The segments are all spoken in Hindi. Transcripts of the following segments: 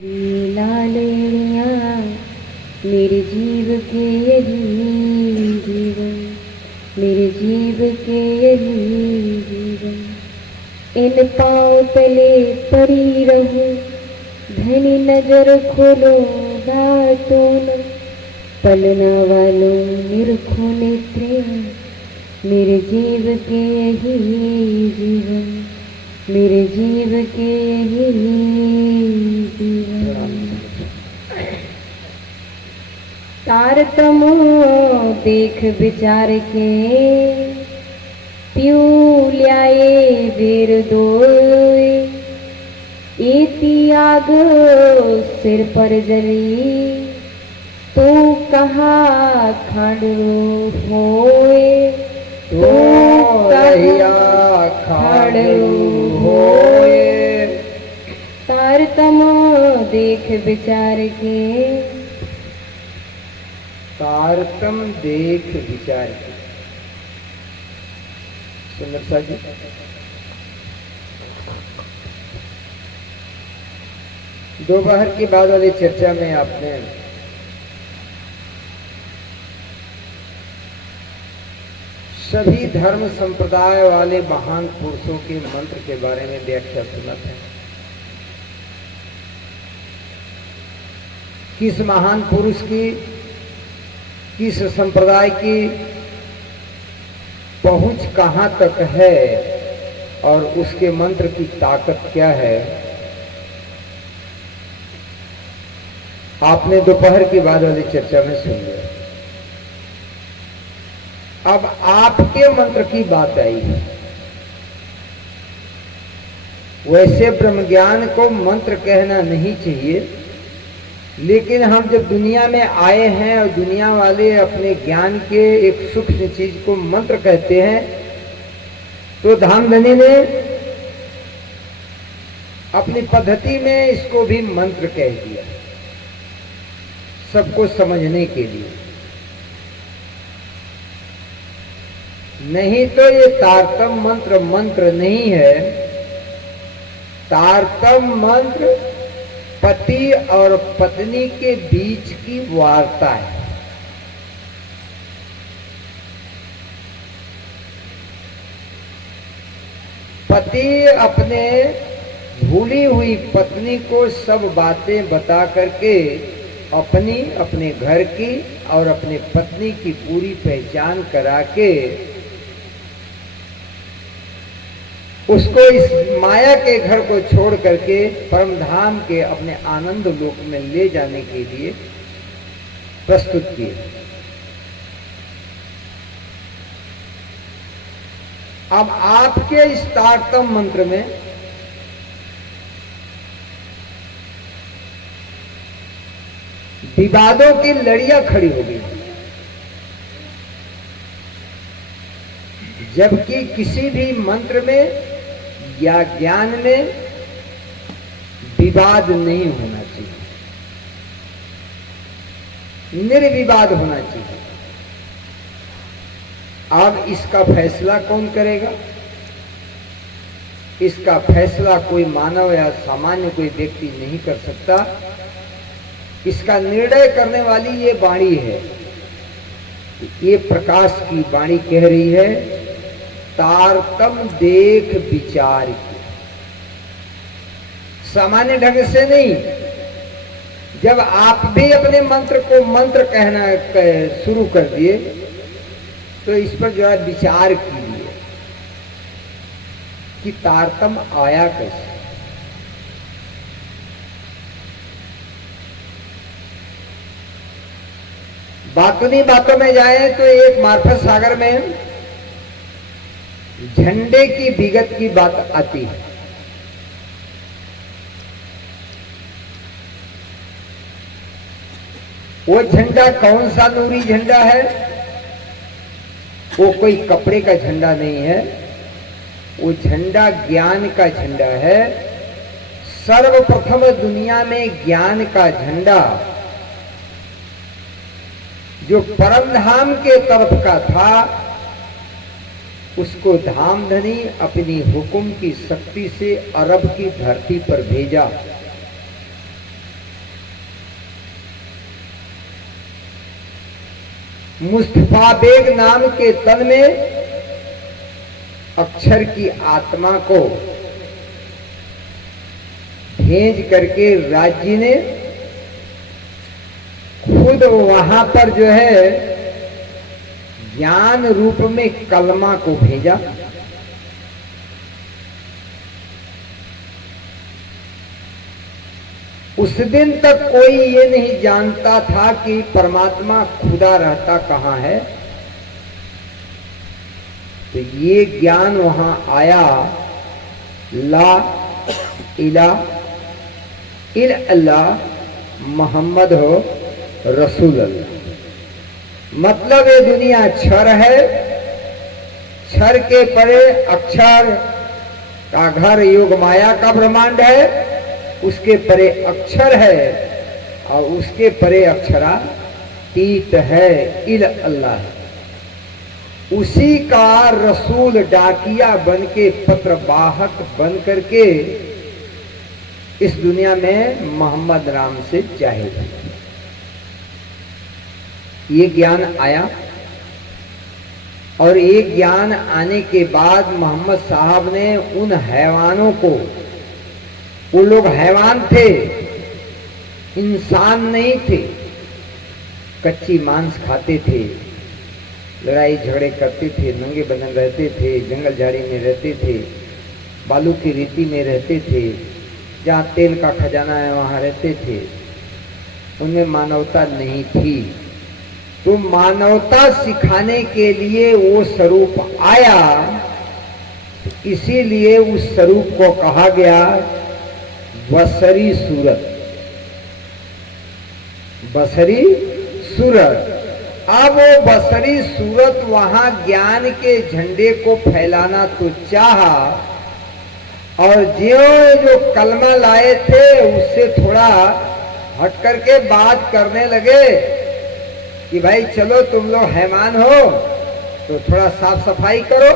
लालिया मेरे जीव के यही जीवन, मेरे जीव के यही जीवन। इन पाँव तले पड़ी रहूं, धनी नजर खोलो बातों न, पलना वालों निरखो नेत्रे, मेरे जीव के यही जीवन, मेरे जीव के यही जीवन। तारतमो देख विचार के, प्यू ल्याए वीर दोए, इति आग सिर पर जली, तू कहा खड़ो होए, तू कहा खड़ो होए। तारतमो देख विचार के, तारतम देख विचार के। सुंदर सा जी, दोपहर की बाद वाली चर्चा में आपने सभी धर्म संप्रदाय वाले महान पुरुषों के मंत्र के बारे में व्याख्या सुना था। किस महान पुरुष की, किस संप्रदाय की पहुंच कहां तक है और उसके मंत्र की ताकत क्या है, आपने दोपहर की बाद वाली चर्चा में सुन लिया। अब आपके मंत्र की बात आई है। वैसे ब्रह्म ज्ञान को मंत्र कहना नहीं चाहिए, लेकिन हम जब दुनिया में आए हैं और दुनिया वाले अपने ज्ञान के एक सूक्ष्म चीज को मंत्र कहते हैं, तो धामधनी ने अपनी पद्धति में इसको भी मंत्र कह दिया, सबको समझने के लिए। नहीं तो ये तारतम मंत्र मंत्र नहीं है। तारतम मंत्र पति और पत्नी के बीच की वार्ता है। पति अपने भूली हुई पत्नी को सब बातें बता करके अपनी, अपने घर की और अपने पत्नी की पूरी पहचान करा के उसको इस माया के घर को छोड़ करके परम धाम के अपने आनंद लोक में ले जाने के लिए प्रस्तुत किए। अब आपके इस तारतम मंत्र में विवादों की लड़ियां खड़ी हो गई, जबकि किसी भी मंत्र में या ज्ञान में विवाद नहीं होना चाहिए, निर्विवाद होना चाहिए। अब इसका फैसला कौन करेगा? इसका फैसला कोई मानव या सामान्य कोई व्यक्ति नहीं कर सकता। इसका निर्णय करने वाली ये वाणी है, ये प्रकाश की वाणी कह रही है, तारतम देख विचार की। सामान्य ढंग से नहीं। जब आप भी अपने मंत्र को मंत्र कहना शुरू कर दिए, तो इस पर जो है विचार कीजिए कि तारतम आया कैसे। बातों में जाए तो एक मार्फत सागर में झंडे की विगत की बात आती है। वो झंडा कौन सा नूरी झंडा है? वो कोई कपड़े का झंडा नहीं है, वो झंडा ज्ञान का झंडा है। सर्वप्रथम दुनिया में ज्ञान का झंडा जो परम धाम के तरफ का था, उसको धामधनी अपनी हुक्म की शक्ति से अरब की धरती पर भेजा। मुस्तफा बेग नाम के तन में अक्षर की आत्मा को भेज करके राज्य ने खुद वहां पर जो है ज्ञान रूप में कलमा को भेजा। उस दिन तक कोई ये नहीं जानता था कि परमात्मा खुदा रहता कहां है। तो ये ज्ञान वहां आया, ला इला इल्लल्लाह मोहम्मद हो रसूल अल्लाह। मतलब ये दुनिया क्षर है, क्षर के परे अक्षर का घर योग माया का ब्रह्मांड है, उसके परे अक्षर है और उसके परे अक्षरातीत है, इल्लल्लाह है। उसी का रसूल डाकिया बन के पत्र वाहक बन करके इस दुनिया में मोहम्मद नाम से जाहिर। ये ज्ञान आया और ये ज्ञान आने के बाद मोहम्मद साहब ने उन हैवानों को, वो लोग हैवान थे, इंसान नहीं थे, कच्ची मांस खाते थे, लड़ाई झगड़े करते थे, नंगे बदन रहते थे, जंगल झाड़ी में रहते थे, बालू की रेती में रहते थे, जहाँ तेल का खजाना है वहाँ रहते थे। उनमें मानवता नहीं थी। तो मानवता सिखाने के लिए वो स्वरूप आया, इसीलिए उस स्वरूप को कहा गया बसरी सूरत। बसरी सूरत। अब वो बसरी सूरत वहां ज्ञान के झंडे को फैलाना तो चाहा, और जो कलमा लाए थे उससे थोड़ा हट करके बात करने लगे कि भाई चलो तुम लोग हैवान हो तो थोड़ा साफ सफाई करो।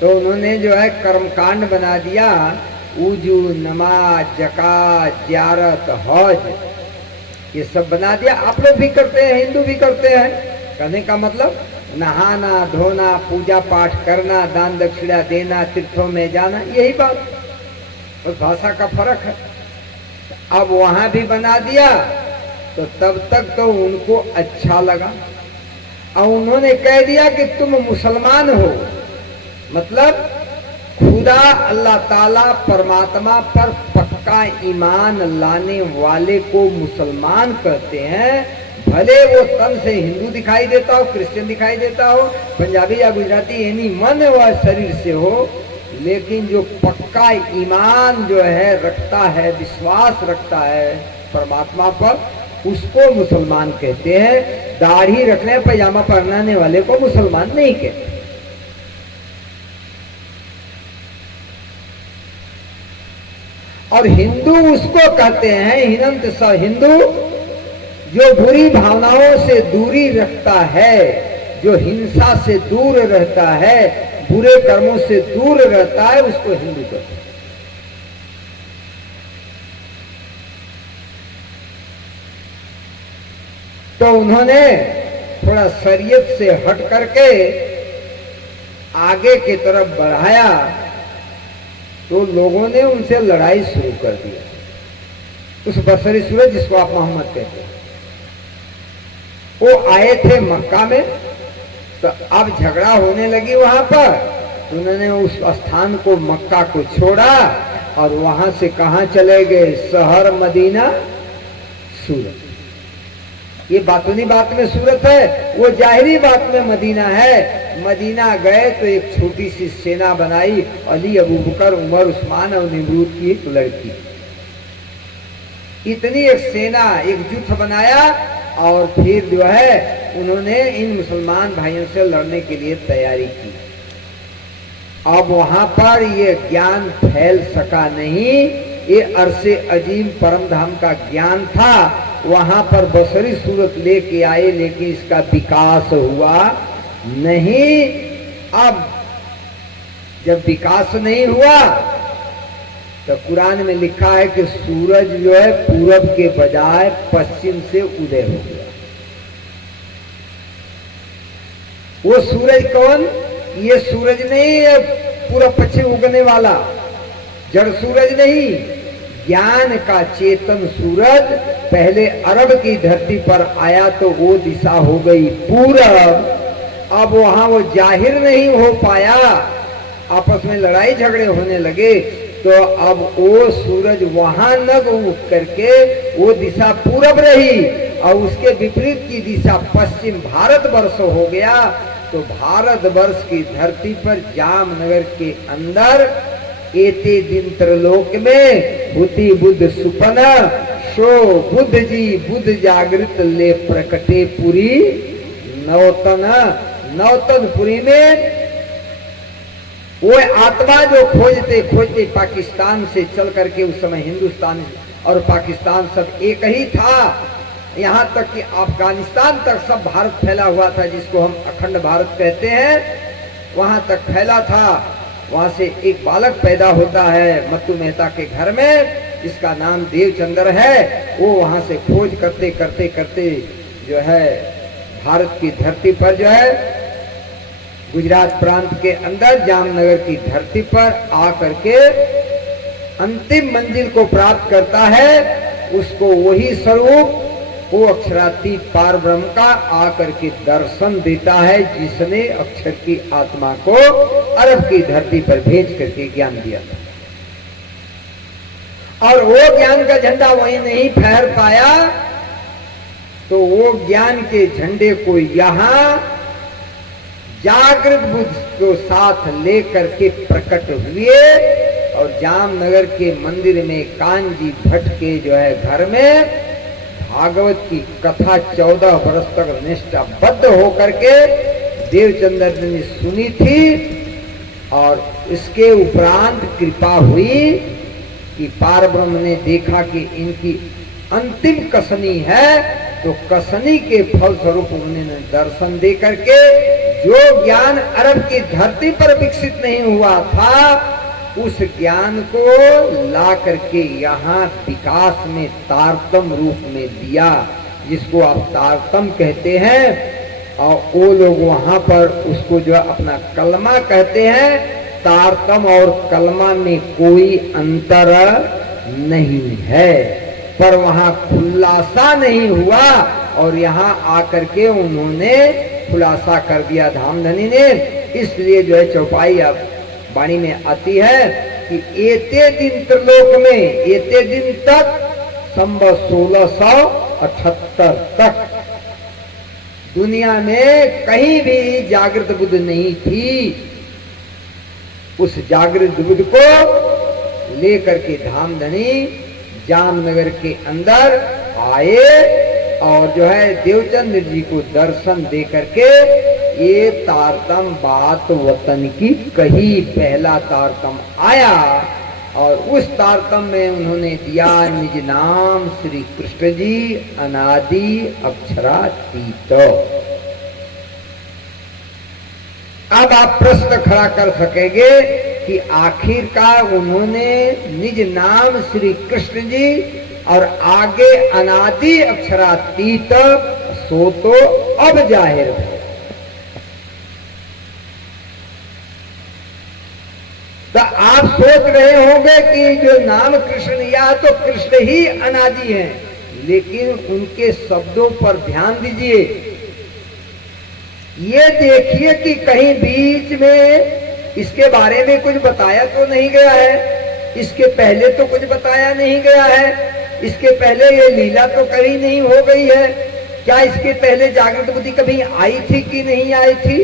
तो उन्होंने जो है कर्मकांड बना दिया, उजू, नमाज, जकात, ज़ियारत, हज, ये सब बना दिया। आप लोग भी करते हैं, हिंदू भी करते हैं। कहने का मतलब नहाना, धोना, पूजा पाठ करना, दान दक्षिणा देना, तीर्थों में जाना, यही बात। और भाषा का फर्क है। अब वहां भी बना दिया तो तब तक तो उनको अच्छा लगा, और उन्होंने कह दिया कि तुम मुसलमान हो। मतलब खुदा अल्लाह ताला परमात्मा पर पक्का ईमान लाने वाले को मुसलमान कहते हैं। भले वो तन से हिंदू दिखाई देता हो, क्रिश्चियन दिखाई देता हो, पंजाबी या गुजराती, यानी मन व शरीर से हो, लेकिन जो पक्का ईमान जो है रखता है, विश्वास रखता है परमात्मा पर, उसको मुसलमान कहते हैं। दाढ़ी रखने, पैजामा पहनाने वाले को मुसलमान नहीं कहते। और हिंदू उसको कहते हैं, हिनंत स हिंदू, जो बुरी भावनाओं से दूरी रखता है, जो हिंसा से दूर रहता है, बुरे कर्मों से दूर रहता है, उसको हिंदू कहते हैं। तो उन्होंने थोड़ा शरीयत से हट करके आगे की तरफ बढ़ाया, तो लोगों ने उनसे लड़ाई शुरू कर दी। उस बसरी सूरज जिसको आप मोहम्मद कहते हैं, वो आए थे मक्का में, तो अब झगड़ा होने लगी वहां पर। तो उन्होंने उस स्थान को, मक्का को छोड़ा और वहां से कहां चले गए? शहर मदीना सूरत। ये बातूनी बात में सूरत है, वो जाहिरी बात में मदीना है। मदीना गए तो एक छोटी सी सेना बनाई, अली, अबू बकर, उमर, उस्मान और निमरूद की एक लड़की। इतनी एक सेना, एक जुट बनाया और फिर जो है उन्होंने इन मुसलमान भाइयों से लड़ने के लिए तैयारी की। अब वहां पर ये ज्ञान फैल सका नहीं। ये अरसे अजीम परम धाम का ज्ञान था, वहां पर बसरी सूरत लेके आए, लेकिन इसका विकास हुआ नहीं। अब जब विकास नहीं हुआ तो कुरान में लिखा है कि सूरज जो है पूरब के बजाय पश्चिम से उदय हो गया। वो सूरज कौन? ये सूरज नहीं है पूरा पश्चिम उगने वाला, जड़ सूरज नहीं, ज्ञान का चेतन सूरज पहले अरब की धरती पर आया तो वो दिशा हो गई पूरब। अब वहां वो जाहिर नहीं हो पाया, आपस में लड़ाई झगड़े होने लगे, तो अब वो सूरज वहां न उग करके वो दिशा पूरब रही और उसके विपरीत की दिशा पश्चिम भारतवर्ष हो गया। तो भारतवर्ष की धरती पर जामनगर के अंदर एते दिन त्रिलोक में हुति बुद्ध सुपना शो बुद्ध जी बुद्ध जागृत ले प्रकटे पुरी नौतनपुरी में वो आत्मा जो खोजते खोजते पाकिस्तान से चल करके, उस समय हिंदुस्तान और पाकिस्तान सब एक ही था, यहाँ तक कि अफगानिस्तान तक सब भारत फैला हुआ था, जिसको हम अखंड भारत कहते हैं, वहां तक फैला था। वहां से एक बालक पैदा होता है मत्तू मेहता के घर में, जिसका नाम देवचंद्र है। वो वहां से खोज करते करते करते जो है भारत की धरती पर जो है गुजरात प्रांत के अंदर जामनगर की धरती पर आकर के अंतिम मंजिल को प्राप्त करता है। उसको वही स्वरूप, वो अक्षरातीत पार ब्रह्म का आकर के दर्शन देता है, जिसने अक्षर की आत्मा को अरब की धरती पर भेज करके ज्ञान दिया था। और वो ज्ञान का झंडा वहीं नहीं फहर पाया, तो वो ज्ञान के झंडे को यहां जागृत बुद्ध को साथ लेकर के प्रकट हुए और जामनगर के मंदिर में कांजी भट्ट के जो है घर में भागवत की कथा 14 वर्ष तक निष्ठाबद्ध होकर के देवचंद्र ने सुनी थी। और इसके उपरांत कृपा हुई कि पार ब्रह्म ने देखा कि इनकी अंतिम कसनी है, तो कसनी के फल स्वरूप उन्होंने दर्शन दे करके जो ज्ञान अरब की धरती पर विकसित नहीं हुआ था, उस ज्ञान को ला करके यहाँ विकास में तारतम रूप में दिया, जिसको आप तारतम कहते हैं। और वो लोग वहां पर उसको जो अपना कलमा कहते हैं। तारतम और कलमा में कोई अंतर नहीं है, पर वहां खुलासा नहीं हुआ और यहाँ आकर के उन्होंने खुलासा कर दिया धामधनी ने। इसलिए जो है चौपाई अब वाणी में आती है कि एते दिन त्रिलोक में, एते दिन तक संवत 1678 तक दुनिया में कहीं भी जागृत बुद्ध नहीं थी। उस जागृत बुद्ध को लेकर के धामधनी जामनगर के अंदर आए और जो है देवचंद्र जी को दर्शन दे करके ये तारतम बात वतन की कही। पहला तारतम आया और उस तारतम में उन्होंने दिया निज नाम श्री कृष्ण जी अनादि अक्षरातीत। अब आप प्रश्न खड़ा कर सकेंगे कि आखिरकार उन्होंने निज नाम श्री कृष्ण जी और आगे अनादि अक्षरातीत, सो तो अब जाहिर है। तो आप सोच रहे होंगे कि जो नाम कृष्ण या तो कृष्ण ही अनादि हैं, लेकिन उनके शब्दों पर ध्यान दीजिए। ये देखिए कि कहीं बीच में इसके बारे में कुछ बताया तो नहीं गया है, इसके पहले तो कुछ बताया नहीं गया है, इसके पहले ये लीला तो कभी नहीं हो गई है। क्या इसके पहले जागृत बुद्धि कभी आई थी कि नहीं आई थी?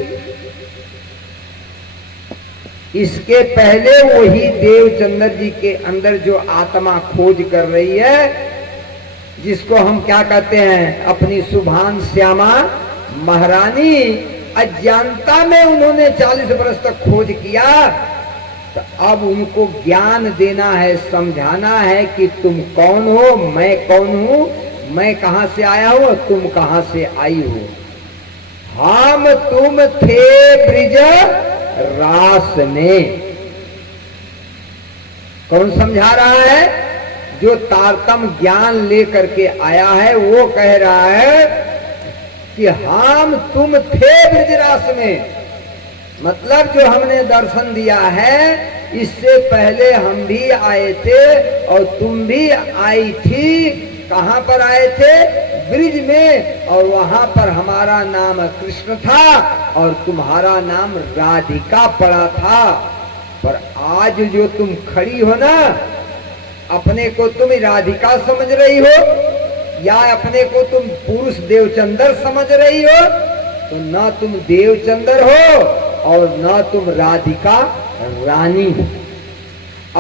इसके पहले वही देवचंद्र जी के अंदर जो आत्मा खोज कर रही है, जिसको हम क्या कहते हैं, अपनी सुभान श्यामा महारानी, अज्ञानता में उन्होंने 40 वर्ष तक खोज किया। तो अब उनको ज्ञान देना है, समझाना है कि तुम कौन हो, मैं कौन हूं, मैं कहां से आया हूं, तुम कहां से आई हो। हम तुम थे ब्रिज रास में। कौन समझा रहा है? जो तारतम ज्ञान लेकर के आया है वो कह रहा है कि हम तुम थे ब्रजरास में, मतलब जो हमने दर्शन दिया है इससे पहले हम भी आए थे और तुम भी आई थी। कहाँ पर आए थे? ब्रिज में, और वहां पर हमारा नाम कृष्ण था और तुम्हारा नाम राधिका पड़ा था। पर आज जो तुम खड़ी हो ना, अपने को तुम राधिका समझ रही हो या अपने को तुम पुरुष देवचंदर समझ रही हो, तो न तुम देवचंदर हो और न तुम राधिका रानी हो।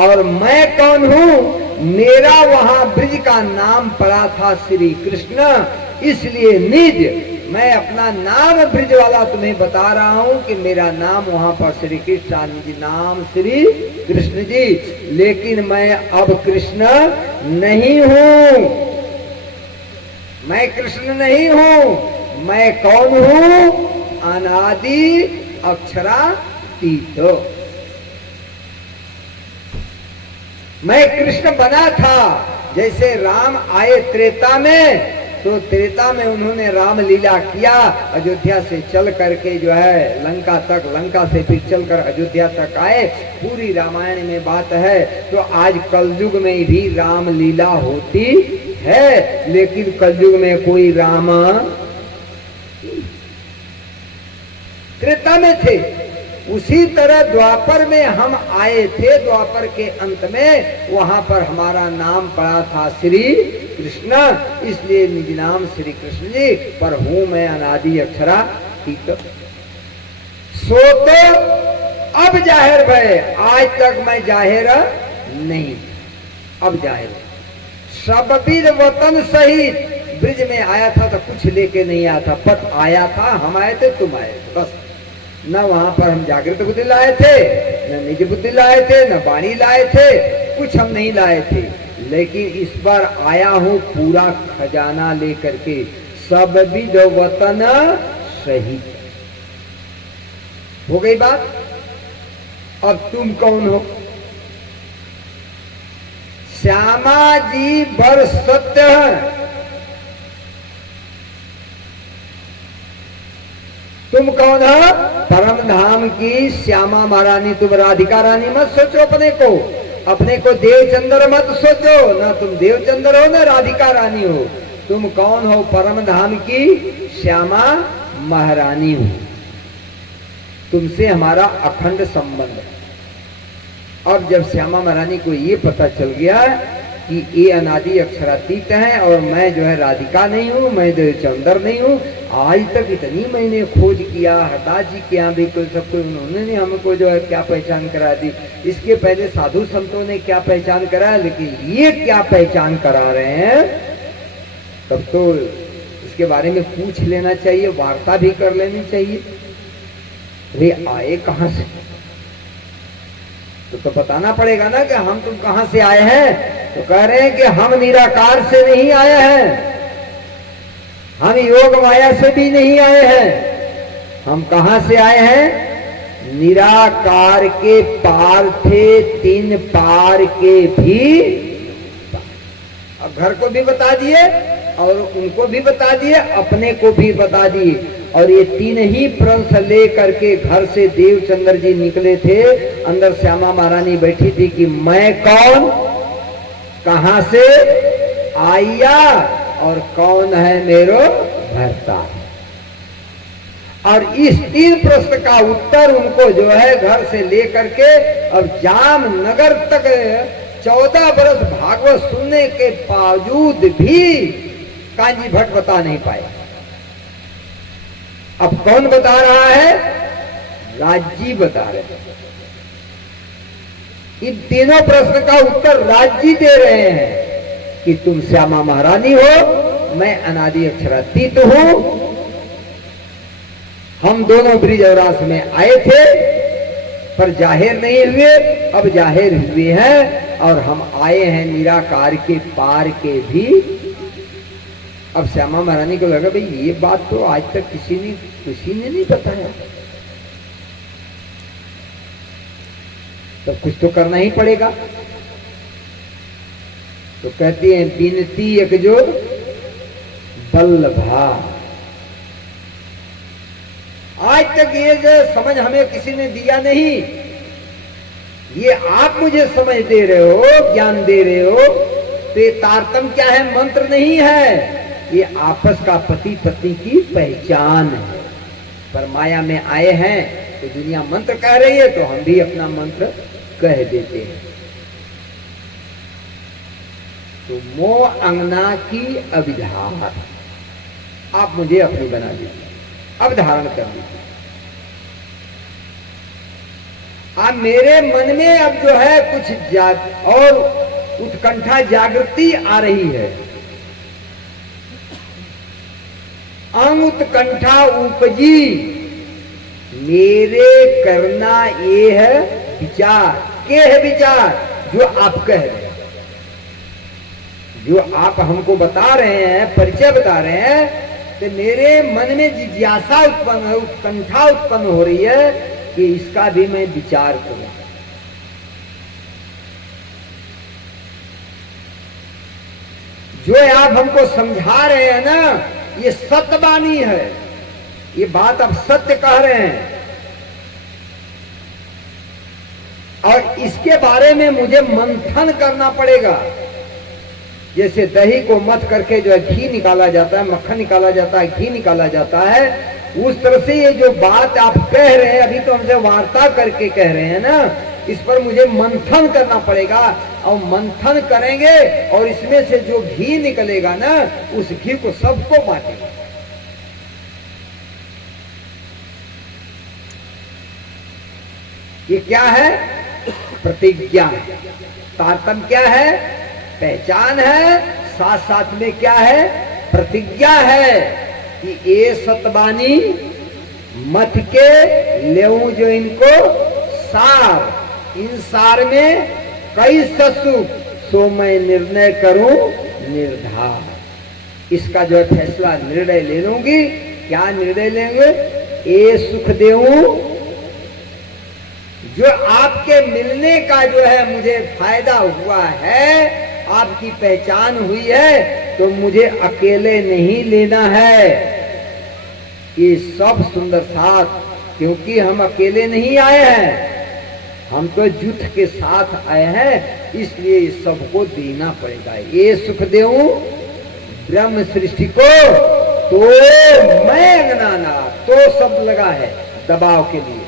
और मैं कौन हूं? मेरा वहां ब्रिज का नाम पड़ा था श्री कृष्ण, इसलिए निज मैं अपना नाम ब्रिज वाला तुम्हें बता रहा हूं कि मेरा नाम वहां पर श्री कृष्ण, निज नाम श्री कृष्ण जी। लेकिन मैं अब कृष्ण नहीं हूं, मैं कृष्ण नहीं हूं। मैं कौन हूं? अनादि अक्षरातीत। मैं कृष्ण बना था। जैसे राम आए त्रेता में, तो त्रेता में उन्होंने राम लीला किया, अयोध्या से चल करके जो है लंका तक, लंका से फिर चलकर अयोध्या तक आए। पूरी रामायण में बात है। तो आज कलयुग में भी राम लीला होती है, लेकिन कलयुग में कोई राम त्रेता में थे। उसी तरह द्वापर में हम आए थे, द्वापर के अंत में वहां पर हमारा नाम पड़ा था श्री कृष्ण, इसलिए निज नाम श्री कृष्ण जी। पर हूं मैं अनादि अक्षरातीत। सो तो अब जाहिर भय, आज तक मैं जाहिर नहीं, अब जाहिर। सबीर वतन सहित ब्रिज में आया था तो कुछ लेके नहीं आया था, पत आया था, हम आए थे, तुम आए थे, बस। न वहां पर हम जागृत बुद्धि लाए थे, न निज बुद्धि लाए थे, न वाणी लाए थे, कुछ हम नहीं लाए थे। लेकिन इस बार आया हूं पूरा खजाना लेकर के, सब विद वतन सहित। हो गई बात। अब तुम कौन हो? श्यामा जी बर सत्य है। तुम कौन हो? परम धाम की श्यामा महारानी। तुम राधिका रानी मत सोचो अपने को, अपने को देवचंद्र मत सोचो। ना तुम देवचंद्र हो, ना राधिका रानी हो। तुम कौन हो? परम धाम की श्यामा महारानी हो। तुमसे हमारा अखंड संबंध है। अब जब श्यामा महारानी को ये पता चल गया कि ये अनादि अक्षरातीत है और मैं जो है राधिका नहीं हूँ, मैं देवचंद्र नहीं हूँ। आज तक इतनी मैंने खोज किया, हरदास जी के यहाँ भी कोई सब कोई, उन्होंने हमको जो है क्या पहचान करा दी। इसके पहले साधु संतों ने क्या पहचान करा, लेकिन ये क्या पहचान करा रहे हैं, तब तो इसके बारे में पूछ लेना चाहिए, वार्ता भी कर लेनी चाहिए। वे आए कहाँ से? तो बताना पड़ेगा ना कि हम तुम कहां से आए हैं। तो कह रहे हैं कि हम निराकार से नहीं आए हैं, हम योग माया से भी नहीं आए हैं। हम कहां से आए हैं? निराकार के पार थे, तीन पार के भी। अब घर को भी बता दिए और उनको भी बता दिए, अपने को भी बता दिए। और ये तीन ही प्रंश ले करके घर से देवचंद्र जी निकले थे। अंदर श्यामा महारानी बैठी थी कि मैं कौन, कहां से आया और कौन है मेरो भरता। और इस तीन प्रश्न का उत्तर उनको जो है घर से लेकर के अब जामनगर तक 14 बरस भागवत सुनने के बावजूद भी कांजी भट्ट बता नहीं पाए। अब कौन बता रहा है? राजी बता रहे हैं। इन तीनों प्रश्न का उत्तर राजी दे रहे हैं कि तुम श्यामा महारानी हो, मैं अनादि अक्षरातीत हूं। हम दोनों ब्रिज और रास में आए थे पर जाहिर नहीं हुए, अब जाहिर हुए हैं और हम आए हैं निराकार के पार के भी। अब श्यामा महारानी को लगा भाई ये बात तो आज तक किसी ने नहीं बताया, तो कुछ तो करना ही पड़ेगा। तो कहती है बिनती एक जो बल्लभा, आज तक ये जो समझ हमें किसी ने दिया नहीं, ये आप मुझे समझ दे रहे हो, ज्ञान दे रहे हो। तो ये तारतम्य क्या है? मंत्र नहीं है, ये आपस का पति पत्नी की पहचान है। पर माया में आए हैं तो दुनिया मंत्र कह रही है, तो हम भी अपना मंत्र कह देते हैं। तो मोह अंगना की अविधार आप मुझे अपनी बना दीजिए, अब धारण कर लीजिए। अब मेरे मन में अब जो है कुछ और उत्कंठा जागृति आ रही है। अंग उत्कंठा उपजी, मेरे करना ये है विचार। के है विचार? जो आप कह रहे हैं, जो आप हमको बता रहे हैं, परिचय बता रहे हैं, तो मेरे मन में जिज्ञासा उत्पन्न है, उत्कंठा उत्पन्न हो रही है कि इसका भी मैं विचार करूं। जो आप हमको समझा रहे हैं ना, ये सत्यवाणी है, ये बात आप सत्य कह रहे हैं। और इसके बारे में मुझे मंथन करना पड़ेगा। जैसे दही को मथ करके जो है घी निकाला जाता है, मक्खन निकाला जाता है, घी निकाला जाता है, उस तरह से ये जो बात आप कह रहे हैं, अभी तो हमसे वार्ता करके कह रहे हैं ना, इस पर मुझे मंथन करना पड़ेगा। और मंथन करेंगे और इसमें से जो घी निकलेगा ना, उस घी को सबको बांटेंगे। ये क्या है? प्रतिज्ञा। तारतम्य क्या है? पहचान है, साथ साथ में क्या है? प्रतिज्ञा है कि ये सतबानी मत के लेऊं जो इनको सार, इन सार में कई ससुख, सो मैं निर्णय करूं निर्धार। इसका जो है फैसला, निर्णय ले लूंगी। क्या निर्णय लेंगे? ये सुख देऊं जो आपके मिलने का जो है मुझे फायदा हुआ है, आपकी पहचान हुई है, तो मुझे अकेले नहीं लेना है। ये सब सुंदर साथ, क्योंकि हम अकेले नहीं आए हैं, हम तो जुट के साथ आए हैं, इसलिए सबको देना पड़ेगा। ये सुख देऊं ब्रह्म सृष्टि को, तो मैं अंगनाना, तो शब्द लगा है दबाव के लिए,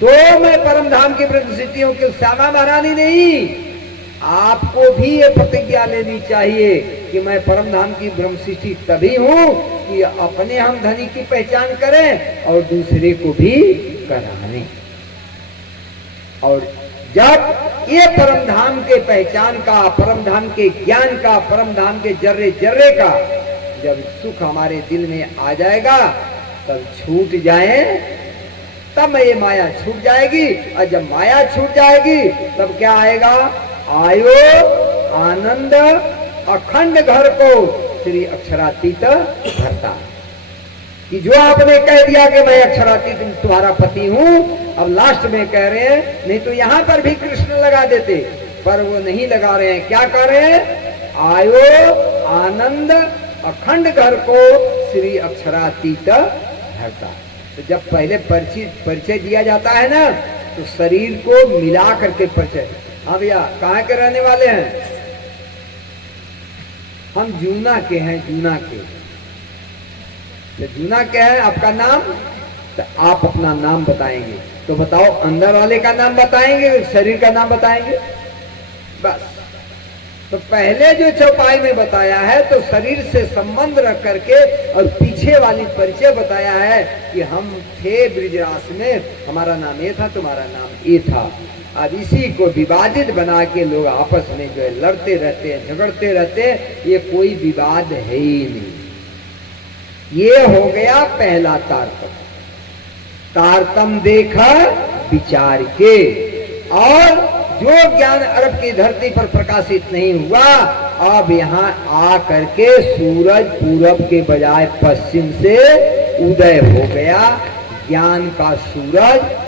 तो मैं परम धाम की ब्रह्म सृष्टियों की श्यामा महारानी नहीं। आपको भी ये प्रतिज्ञा लेनी चाहिए कि मैं परम धाम की ब्रह्म सृष्टि तभी हूं कि अपने हम धनी की पहचान करें और दूसरे को भी कराने। और जब ये परम धाम के पहचान का, परम धाम के ज्ञान का, परम धाम के जर्रे जर्रे का जब सुख हमारे दिल में आ जाएगा, तब छूट जाए, तब ये माया छूट जाएगी। और जब माया छूट जाएगी तब क्या आएगा? आयो आनंद अखंड घर को श्री अक्षरातीत भरता। कि जो आपने कह दिया कि मैं अक्षरातीत तुम्हारा पति हूं, अब लास्ट में कह रहे हैं, नहीं तो यहां पर भी कृष्ण लगा देते, पर वो नहीं लगा रहे हैं। क्या कर रहे हैं? आयो आनंद अखंड घर को श्री अक्षरातीत भरता। तो जब पहले परिचय दिया जाता है ना, तो शरीर को मिला करके परिचय। हाँ भैया, कहाँ के रहने वाले हैं? हम जूना के हैं, जूना के। तो जूना क्या है आपका नाम? तो आप अपना नाम बताएंगे। तो बताओ, अंदर वाले का नाम बताएंगे, शरीर का नाम बताएंगे? बस। तो पहले जो चौपाई में बताया है, तो शरीर से संबंध रख करके, और पीछे वाली परिचय बताया है कि हम थे ब्रिजरास में, हमारा नाम ये था, तुम्हारा नाम ये था। अब इसी को विवादित बना के लोग आपस में जो है लड़ते रहते हैं, झगड़ते रहते हैं। ये कोई विवाद है ही नहीं। ये हो गया पहला तारतम। तारतम देखा विचार के, और जो ज्ञान अरब की धरती पर प्रकाशित नहीं हुआ, अब यहाँ आ करके सूरज पूरब के बजाय पश्चिम से उदय हो गया। ज्ञान का सूरज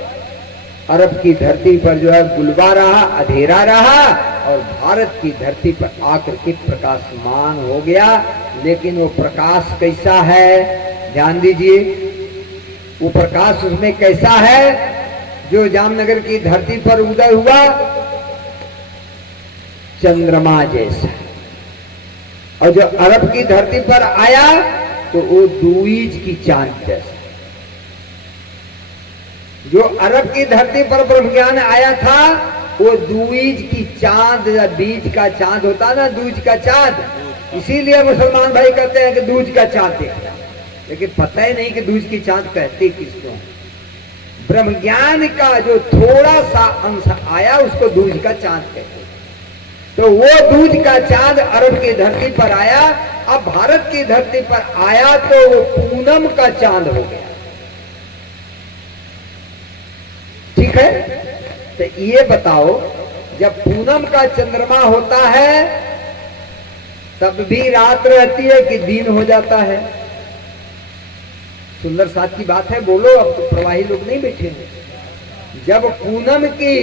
अरब की धरती पर जो है गुलबा रहा, अंधेरा रहा, और भारत की धरती पर आकर के प्रकाशमान हो गया। लेकिन वो प्रकाश कैसा है? ध्यान दीजिए, वो प्रकाश उसमें कैसा है जो जामनगर की धरती पर उदय हुआ? चंद्रमा जैसा। और जो अरब की धरती पर आया तो वो दूईज की चांद जैसा। जो अरब की धरती पर ब्रह्म ज्ञान आया था वो दूईज की चांद, या बीज का चांद होता ना, दूज का चांद। इसीलिए मुसलमान भाई कहते हैं कि दूज का चांद देखना, लेकिन पता ही नहीं कि दूज की चांद कहते किसको। ब्रह्म ज्ञान का जो थोड़ा सा अंश आया उसको दूज का चांद कहते। तो वो दूज का चांद अरब की धरती पर आया, अब भारत की धरती पर आया तो वो पूनम का चांद हो गया। ठीक है, तो ये बताओ, जब पूनम का चंद्रमा होता है तब भी रात रहती है कि दिन हो जाता है? सुंदर साथ की बात है, बोलो, अब तो प्रवाही लोग नहीं बैठे हैं। जब पूनम की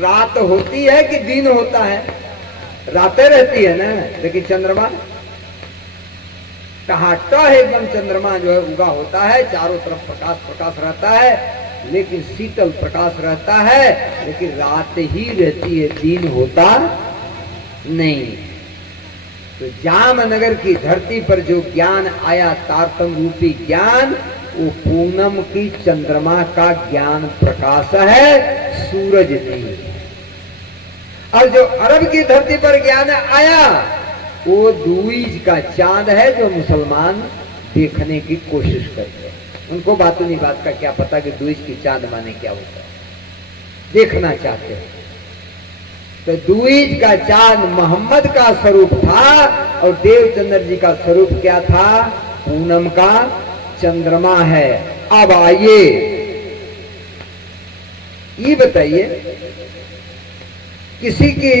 रात होती है कि दिन होता है? रातें रहती है ना, लेकिन चंद्रमा टहाटा है एकदम। चंद्रमा जो है उगा होता है, चारों तरफ प्रकाश प्रकाश रहता है, लेकिन शीतल प्रकाश रहता है, लेकिन रात ही रहती है, दिन होता नहीं। तो जामनगर की धरती पर जो ज्ञान आया, तारतम रूपी ज्ञान, वो पूनम की चंद्रमा का ज्ञान प्रकाश है, सूरज नहीं है। और जो अरब की धरती पर ज्ञान आया वो दूईज का चांद है, जो मुसलमान देखने की कोशिश करते हैं। उनको बातों नहीं बात का क्या पता कि दूईज की चांद माने क्या होता है, देखना चाहते हैं। तो दूईज का चांद मोहम्मद का स्वरूप था और देवचंद्र जी का स्वरूप क्या था? पूनम का चंद्रमा है। अब आइए ये बताइए, किसी की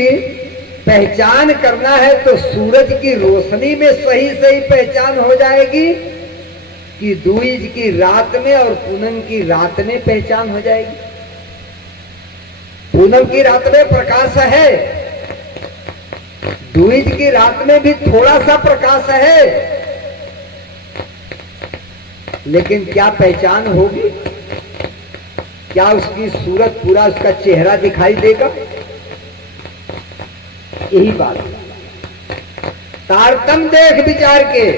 पहचान करना है तो सूरज की रोशनी में सही सही पहचान हो जाएगी कि दूईज की रात में और पूनम की रात में पहचान हो जाएगी? पूनम की रात में प्रकाश है, दूईज की रात में भी थोड़ा सा प्रकाश है, लेकिन क्या पहचान होगी? क्या उसकी सूरत, पूरा उसका चेहरा दिखाई देगा? यही बात है। तारतम देख विचार के,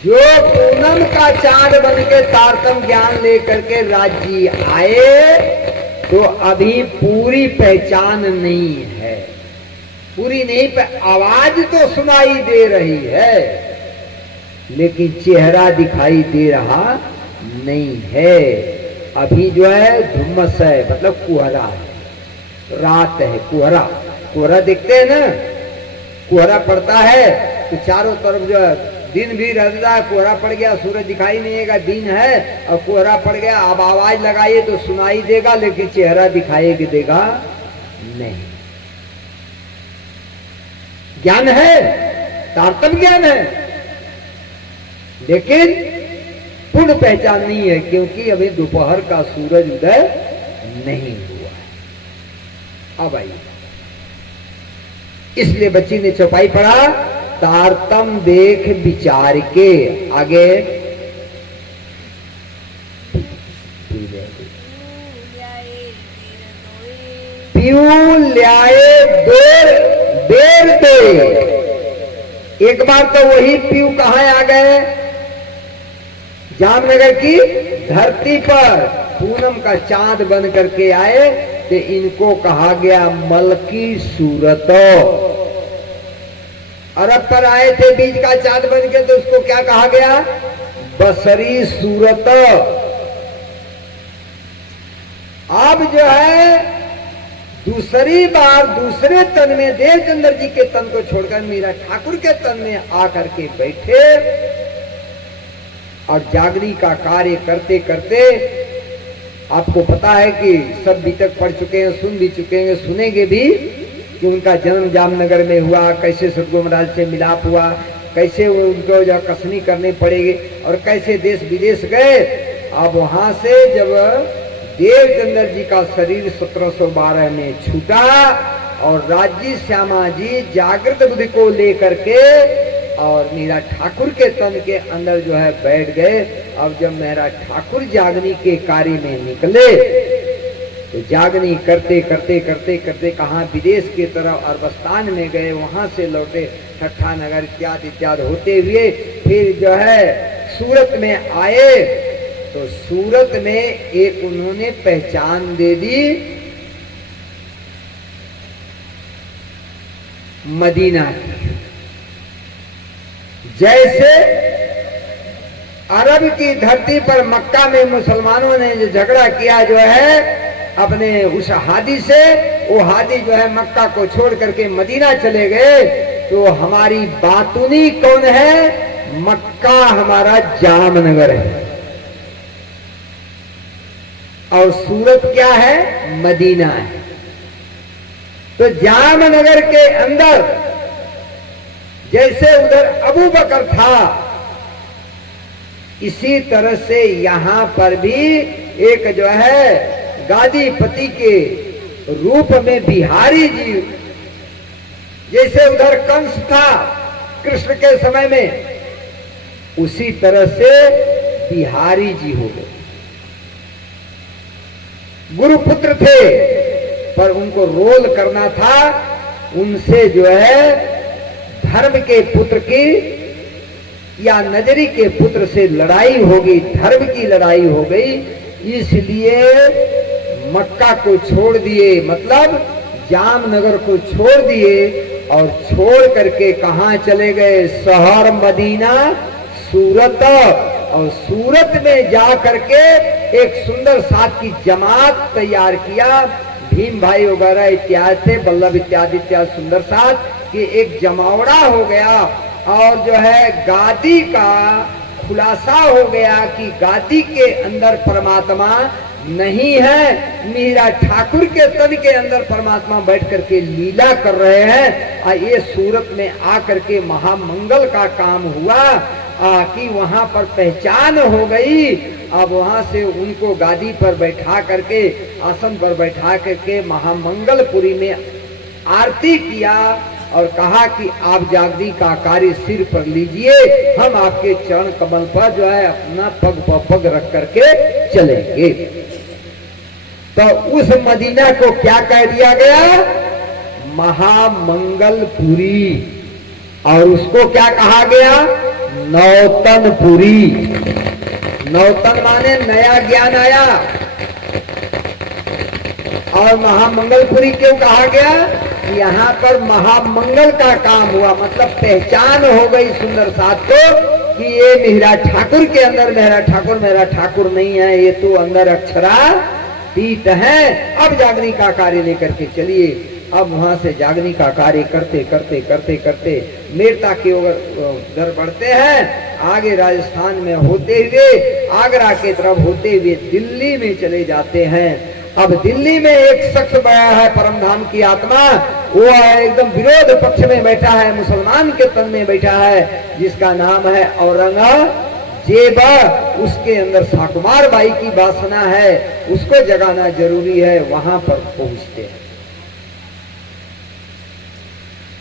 जो पूनम का चांद बन के तारतम ज्ञान लेकर के राज्य आए तो अभी पूरी पहचान नहीं है, पूरी नहीं, आवाज तो सुनाई दे रही है लेकिन चेहरा दिखाई दे रहा नहीं है। अभी जो है धुम्मस है, मतलब कुहरा है, रात है, कुहरा। कोहरा देखते हैं ना, कोहरा पड़ता है तो चारों तरफ जो है दिन भी रहता है, कोहरा पड़ गया सूरज दिखाई नहीं देगा, दिन है और कोहरा पड़ गया। अब आवाज लगाइए तो सुनाई देगा, लेकिन चेहरा दिखाई देगा नहीं। ज्ञान है, तारतम ज्ञान है, लेकिन पूर्ण पहचान नहीं है, क्योंकि अभी दोपहर का सूरज उदय नहीं हुआ है। अब आइए, इसलिए बच्ची ने चौपाई पढ़ा, तारतम देख विचार के। आगे पीऊ ल्याए बेर दे। एक बार तो वही पीऊ कहाँ आ गए? जामनगर की धरती पर पूनम का चांद बन करके आए, तो इनको कहा गया मलकी सूरत। अरब पर आए थे बीज का चांद बन के, तो उसको क्या कहा गया? बसरी सूरत। अब जो है दूसरी बार दूसरे तन में, देवचंद्र जी के तन को छोड़कर मीरा ठाकुर के तन में आकर के बैठे और जागरी का कार्य करते करते, आपको पता है कि सब भी तक पढ़ चुके हैं, सुन भी चुके हैं, सुनेंगे भी कि उनका जन्म जामनगर में हुआ, कैसे सतगुरु महाराज से मिलाप हुआ, कैसे वो उनको जो कसनी करनी पड़ेगी और कैसे देश विदेश गए। अब वहां से जब देवचंद्र जी का शरीर 1712 में छूटा और राज्य श्यामा जी जागृत बुद्धि को लेकर के और मीरा ठाकुर के तन के अंदर जो है बैठ गए। अब जब मेरा ठाकुर जागनी के कार्य में निकले तो जागनी करते करते करते करते कहाँ विदेश की तरफ अरबस्तान में गए, वहां से लौटे ठट्ठा नगर इत्यादि इत्यादि होते हुए फिर जो है सूरत में आए। तो सूरत में एक उन्होंने पहचान दे दी मदीना की। जैसे अरब की धरती पर मक्का में मुसलमानों ने जो झगड़ा किया जो है अपने उस हादी से, वो हादी जो है मक्का को छोड़ करके मदीना चले गए। तो हमारी बातूनी कौन है? मक्का हमारा जामनगर है और सूरत क्या है? मदीना है। तो जामनगर के अंदर जैसे उधर अबू बकर था, इसी तरह से यहां पर भी एक जो है गादीपति के रूप में बिहारी जी, जैसे उधर कंस था कृष्ण के समय में, उसी तरह से बिहारी जी हो गए। गुरुपुत्र थे पर उनको रोल करना था, उनसे जो है धर्म के पुत्र की या नजरी के पुत्र से लड़ाई हो गई, धर्म की लड़ाई हो गई। इसलिए मक्का को छोड़ दिए, मतलब जामनगर को छोड़ दिए और छोड़ करके कहाँ चले गए? शहर मदीना सूरत। और सूरत में जा करके एक सुंदर साथ की जमात तैयार किया। भीम भाई वगैरह इत्यादि थे, बल्लभ इत्यादि इत्यादि सुंदर साथ कि एक जमावड़ा हो गया और जो है गादी का खुलासा हो गया कि गादी के अंदर परमात्मा नहीं है, मीरा ठाकुर के तन के अंदर परमात्मा बैठ करके लीला कर रहे हैं। और ये सूरत में आकर के महामंगल का काम हुआ कि वहां पर पहचान हो गई। अब वहां से उनको गादी पर बैठा करके, आसन पर बैठा करके महामंगलपुरी में आरती किया और कहा कि आप जागदी का कार्य सिर पर लीजिए, हम आपके चरण कमल पर जो है अपना पग पर पग रख करके चलेंगे। तो उस मदीना को क्या कह दिया गया? महामंगलपुरी। और उसको क्या कहा गया? नौतनपुरी। नौतन माने नया ज्ञान आया। और महामंगलपुरी क्यों कहा गया? यहाँ पर महामंगल का काम हुआ, मतलब पहचान हो गई सुंदर साथ को कि ये मेहरा ठाकुर के अंदर मेहरा ठाकुर नहीं है, ये तो अंदर अक्षरातीत है। अब जागनी का कार्य लेकर के चलिए। अब वहां से जागनी का कार्य करते करते करते करते मेरता की ओर बढ़ते हैं। आगे राजस्थान में होते हुए आगरा की तरफ होते हुए दिल्ली में चले जाते हैं। अब दिल्ली में एक शख्स बया है परमधाम की आत्मा, वो एकदम विरोध पक्ष में बैठा है, मुसलमान के तन में बैठा है, जिसका नाम है औरंगजेब। उसके अंदर साकुमार बाई की वासना है, उसको जगाना जरूरी है। वहां पर पहुंचते हैं।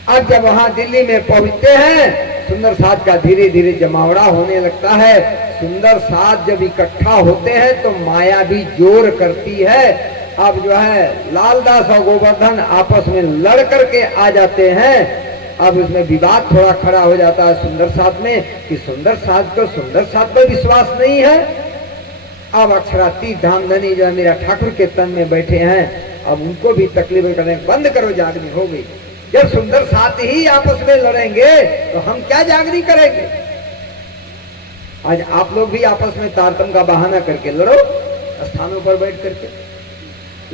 अब जब वहां दिल्ली में पहुंचते हैं, सुंदर साथ का धीरे धीरे जमावड़ा होने लगता है। सुंदर साथ जब इकट्ठा होते हैं तो माया भी जोर करती है। अब जो है लालदास और गोवर्धन आपस में लड़ करके आ जाते हैं। अब उसमें विवाद थोड़ा खड़ा हो जाता है सुंदर साथ में कि सुंदर साथ पर विश्वास नहीं है। अब अक्षरातीत धामधनी जो है मेरा ठाकुर के तन में बैठे हैं, अब उनको भी तकलीफ करने बंद करो, जागनी हो गई। जब सुंदर साथ ही आपस में लड़ेंगे तो हम क्या जागनी करेंगे? आज आप लोग भी आपस में तारतम का बहाना करके लड़ो स्थानों पर बैठ करके।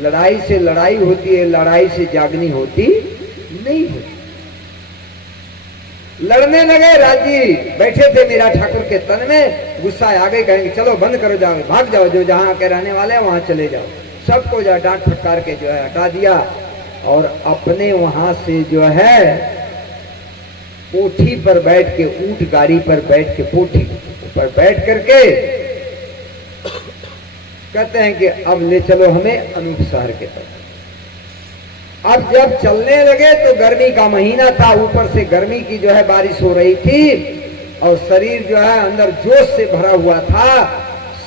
लड़ाई से लड़ाई होती है, लड़ाई से जागनी होती नहीं है। लड़ने लगे, राजी बैठे थे मेरा ठाकुर के तन में, गुस्सा आ गए, कहेंगे चलो बंद करो, जाओ भाग जाओ, जो जहां के रहने वाले हैं वहां चले जाओ। सबको जो डांट फटकार के जो है हटा दिया और अपने वहां से जो है पोठी पर बैठ के, ऊंट गाड़ी पर बैठ के, पोठी पर बैठ करके कहते हैं कि अब ले चलो हमें अनूप शहर के तरफ। अब जब चलने लगे तो गर्मी का महीना था, ऊपर से गर्मी की जो है बारिश हो रही थी और शरीर जो है अंदर जोश से भरा हुआ था।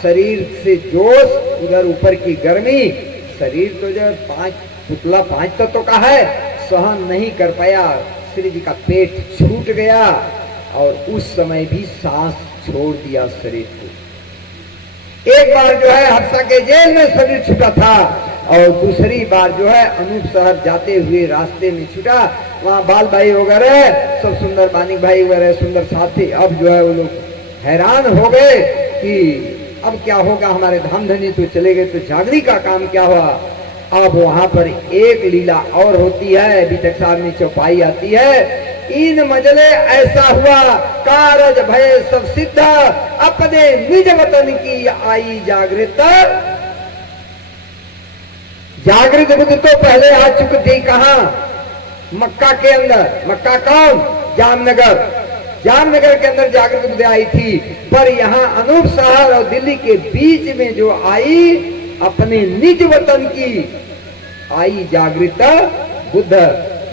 शरीर से जोश, उधर ऊपर की गर्मी, शरीर तो जो पुतला 5 तत्वों का है, सहन नहीं कर पाया। श्री जी का पेट छूट गया और उस समय भी सांस छोड़ दिया शरीर को। एक बार जो है हफ्सा के जेल में शरीर छूटा था और दूसरी बार जो है अनूप शहर जाते हुए रास्ते में छूटा। वहाँ बाल भाई वगैरह सब, सुंदर बानिक भाई वगैरह सुंदर साथी, अब जो है वो लोग हैरान हो गए कि अब क्या होगा, हमारे धाम धनी तो चले गए, तो जागरी का काम क्या हुआ। अब वहां पर एक लीला और होती है, बीतक साहब में चौपाई आती है। इन मजले ऐसा हुआ, कारज भय सब सिद्ध, अपने निज वतन की आई जागृत। जागृत बुद्ध तो पहले आ चुकी थी, कहा? मक्का के अंदर। मक्का कौन? जामनगर। जामनगर के अंदर जागृत बुद्ध आई थी, पर यहाँ अनूप शहर और दिल्ली के बीच में जो आई, अपने निज वतन की आई जागृत बुद्ध,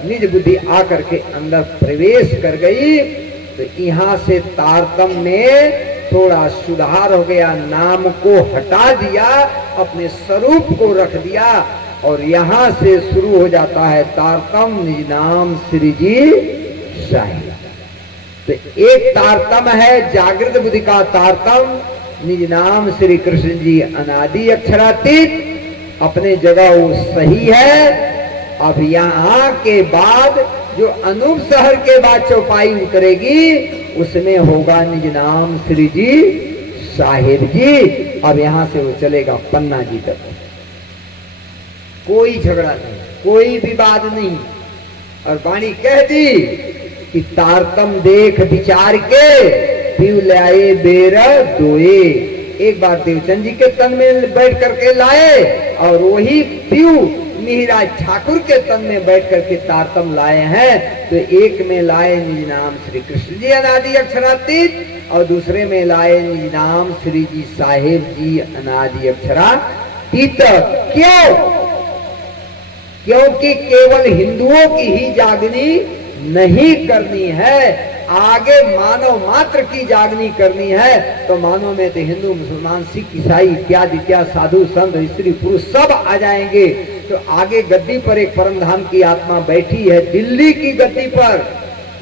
निज बुद्धि आकर के अंदर प्रवेश कर गई। तो यहाँ से तारतम्य में थोड़ा सुधार हो गया, नाम को हटा दिया, अपने स्वरूप को रख दिया और यहाँ से शुरू हो जाता है तारतम्य निज नाम श्री जी साहिब। तो एक तारतम्य है जागृत बुद्धि का तारतम्य, निज नाम श्री कृष्ण जी अनादि अक्षरातीत, अपने जगह वो सही है। अब यहाँ के बाद जो अनूप शहर के बाद चौपाई उतरेगी, उसमें होगा निज नाम श्री जी साहिब जी। अब यहाँ से वो चलेगा पन्ना जी तक, कोई झगड़ा नहीं, कोई विवाद नहीं। और वाणी कह दी कि तारतम देख विचार के पीव लाए बेर दोए। एक बार देवचंद जी के तन में बैठ करके लाए और वही पीव मिहिराज ठाकुर के तन में बैठ करके तारतम लाए हैं। तो एक में लाए निज नाम श्री कृष्ण जी अनादि अक्षरातीत और दूसरे में लाए निज नाम श्री जी साहिब जी अनादि अक्षरातीत। क्यों? क्योंकि केवल हिंदुओं की ही जागनी नहीं करनी है, आगे मानव मात्र की जागनी करनी है। तो मानव में तो हिंदू मुसलमान सिख ईसाई इत्यादि इत्यादि साधु संत स्त्री पुरुष सब आ जाएंगे। तो आगे गद्दी पर एक परम धाम की आत्मा बैठी है, दिल्ली की गद्दी पर।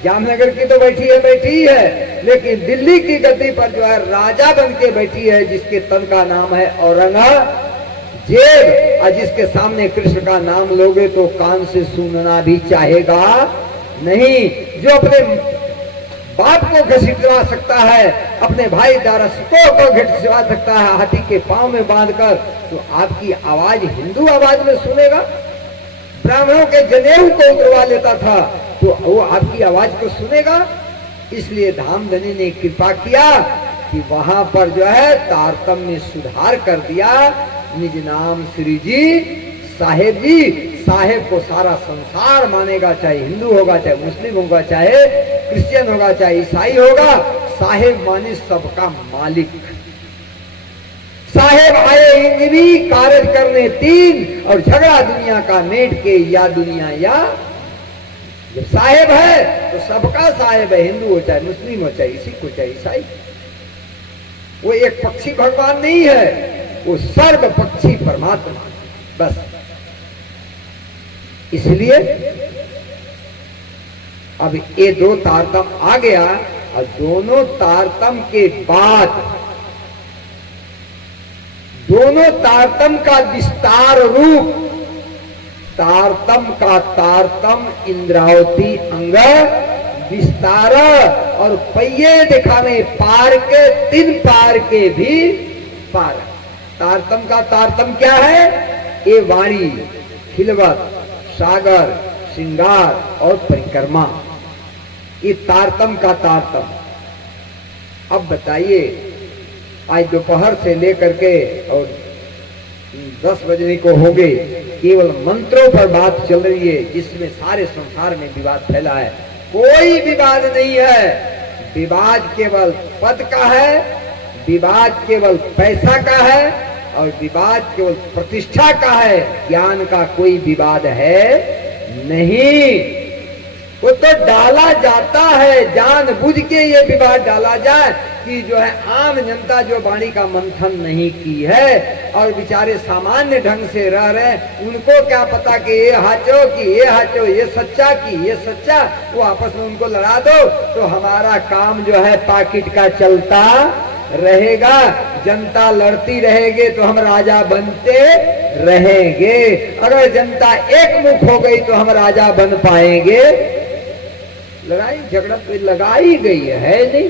जामनगर की तो बैठी है, लेकिन दिल्ली की गद्दी पर जो है राजा बन के बैठी है, जिसके तन का नाम है औरंगजेब, और जिसके सामने कृष्ण का नाम लोगे तो कान से सुनना भी चाहेगा नहीं। जो अपने बाप को घसीटवा सकता है, अपने भाई दारसको को घसीटवा सकता है हाथी के पांव में बांधकर, तो आपकी आवाज हिंदू आवाज में सुनेगा। ब्राह्मणों के जनेऊ को उतरवा लेता था तो वो आपकी आवाज को सुनेगा। इसलिए धामधनी ने कृपा किया कि वहां पर जो है तारतम्य में सुधार कर दिया। निज नाम श्री जी साहेब जी। साहेब को सारा संसार मानेगा, चाहे हिंदू होगा, चाहे मुस्लिम होगा, चाहे क्रिश्चियन होगा, चाहे ईसाई होगा। साहेब माने सबका मालिक। साहेब आए इंजवी कारज करने तीन, और झगड़ा दुनिया का मेट के, या दुनिया या। जब साहेब है तो सबका साहेब है, हिंदू हो चाहे मुस्लिम हो, चाहे सिख हो, चाहे ईसाई। वो एक पक्षी भगवान नहीं है, वो सर्व पक्षी परमात्मा बस। इसलिए अब ये दो तारतम आ गया, और दोनों तारतम के बाद दोनों तारतम का विस्तार रूप, तारतम का तारतम इंद्रावती अंग विस्तार, और पहिए दिखाने पार के, तीन पार के भी पार। तारतम का तारतम क्या है? ये वाणी, खिलवत, सागर, श्रृंगार और परिक्रमा, ये तारतम का तारतम। अब बताइए, आज दोपहर से लेकर के और 10 बजने को हो गए, केवल मंत्रों पर बात चल रही है, जिसमें सारे संसार में विवाद फैला है। कोई विवाद नहीं है, विवाद केवल पद का है, विवाद केवल पैसा का है, और विवाद केवल प्रतिष्ठा का है। ज्ञान का कोई विवाद है नहीं, वो तो डाला जाता है, जानबूझ के ये विवाद डाला जाए कि जो है आम जनता जो वाणी का मंथन नहीं की है और बेचारे सामान्य ढंग से रह रहे हैं, उनको क्या पता कि ये हाचो कि ये हाचो, ये सच्चा कि ये सच्चा, वो आपस में उनको लड़ा दो तो हमारा काम जो है पाकिट का चलता रहेगा, जनता लड़ती रहेगी तो हम राजा बनते रहेंगे। अगर जनता एक मुख हो गई तो हम राजा बन पाएंगे? लड़ाई झगड़ा तो लगाई गई है नहीं।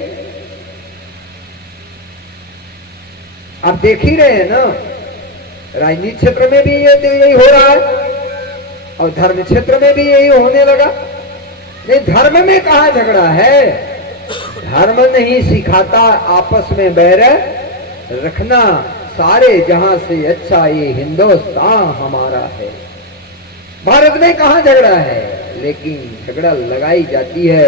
आप देख ही रहे हैं ना, राजनीति क्षेत्र में भी ये यही हो रहा है और धर्म क्षेत्र में भी यही होने लगा। नहीं, धर्म में कहाँ झगड़ा है? धर्म नहीं सिखाता आपस में बैर रखना, सारे जहां से अच्छा ये हिंदुस्तान हमारा है। भारत में कहाँ झगड़ा है? लेकिन झगड़ा लगाई जाती है।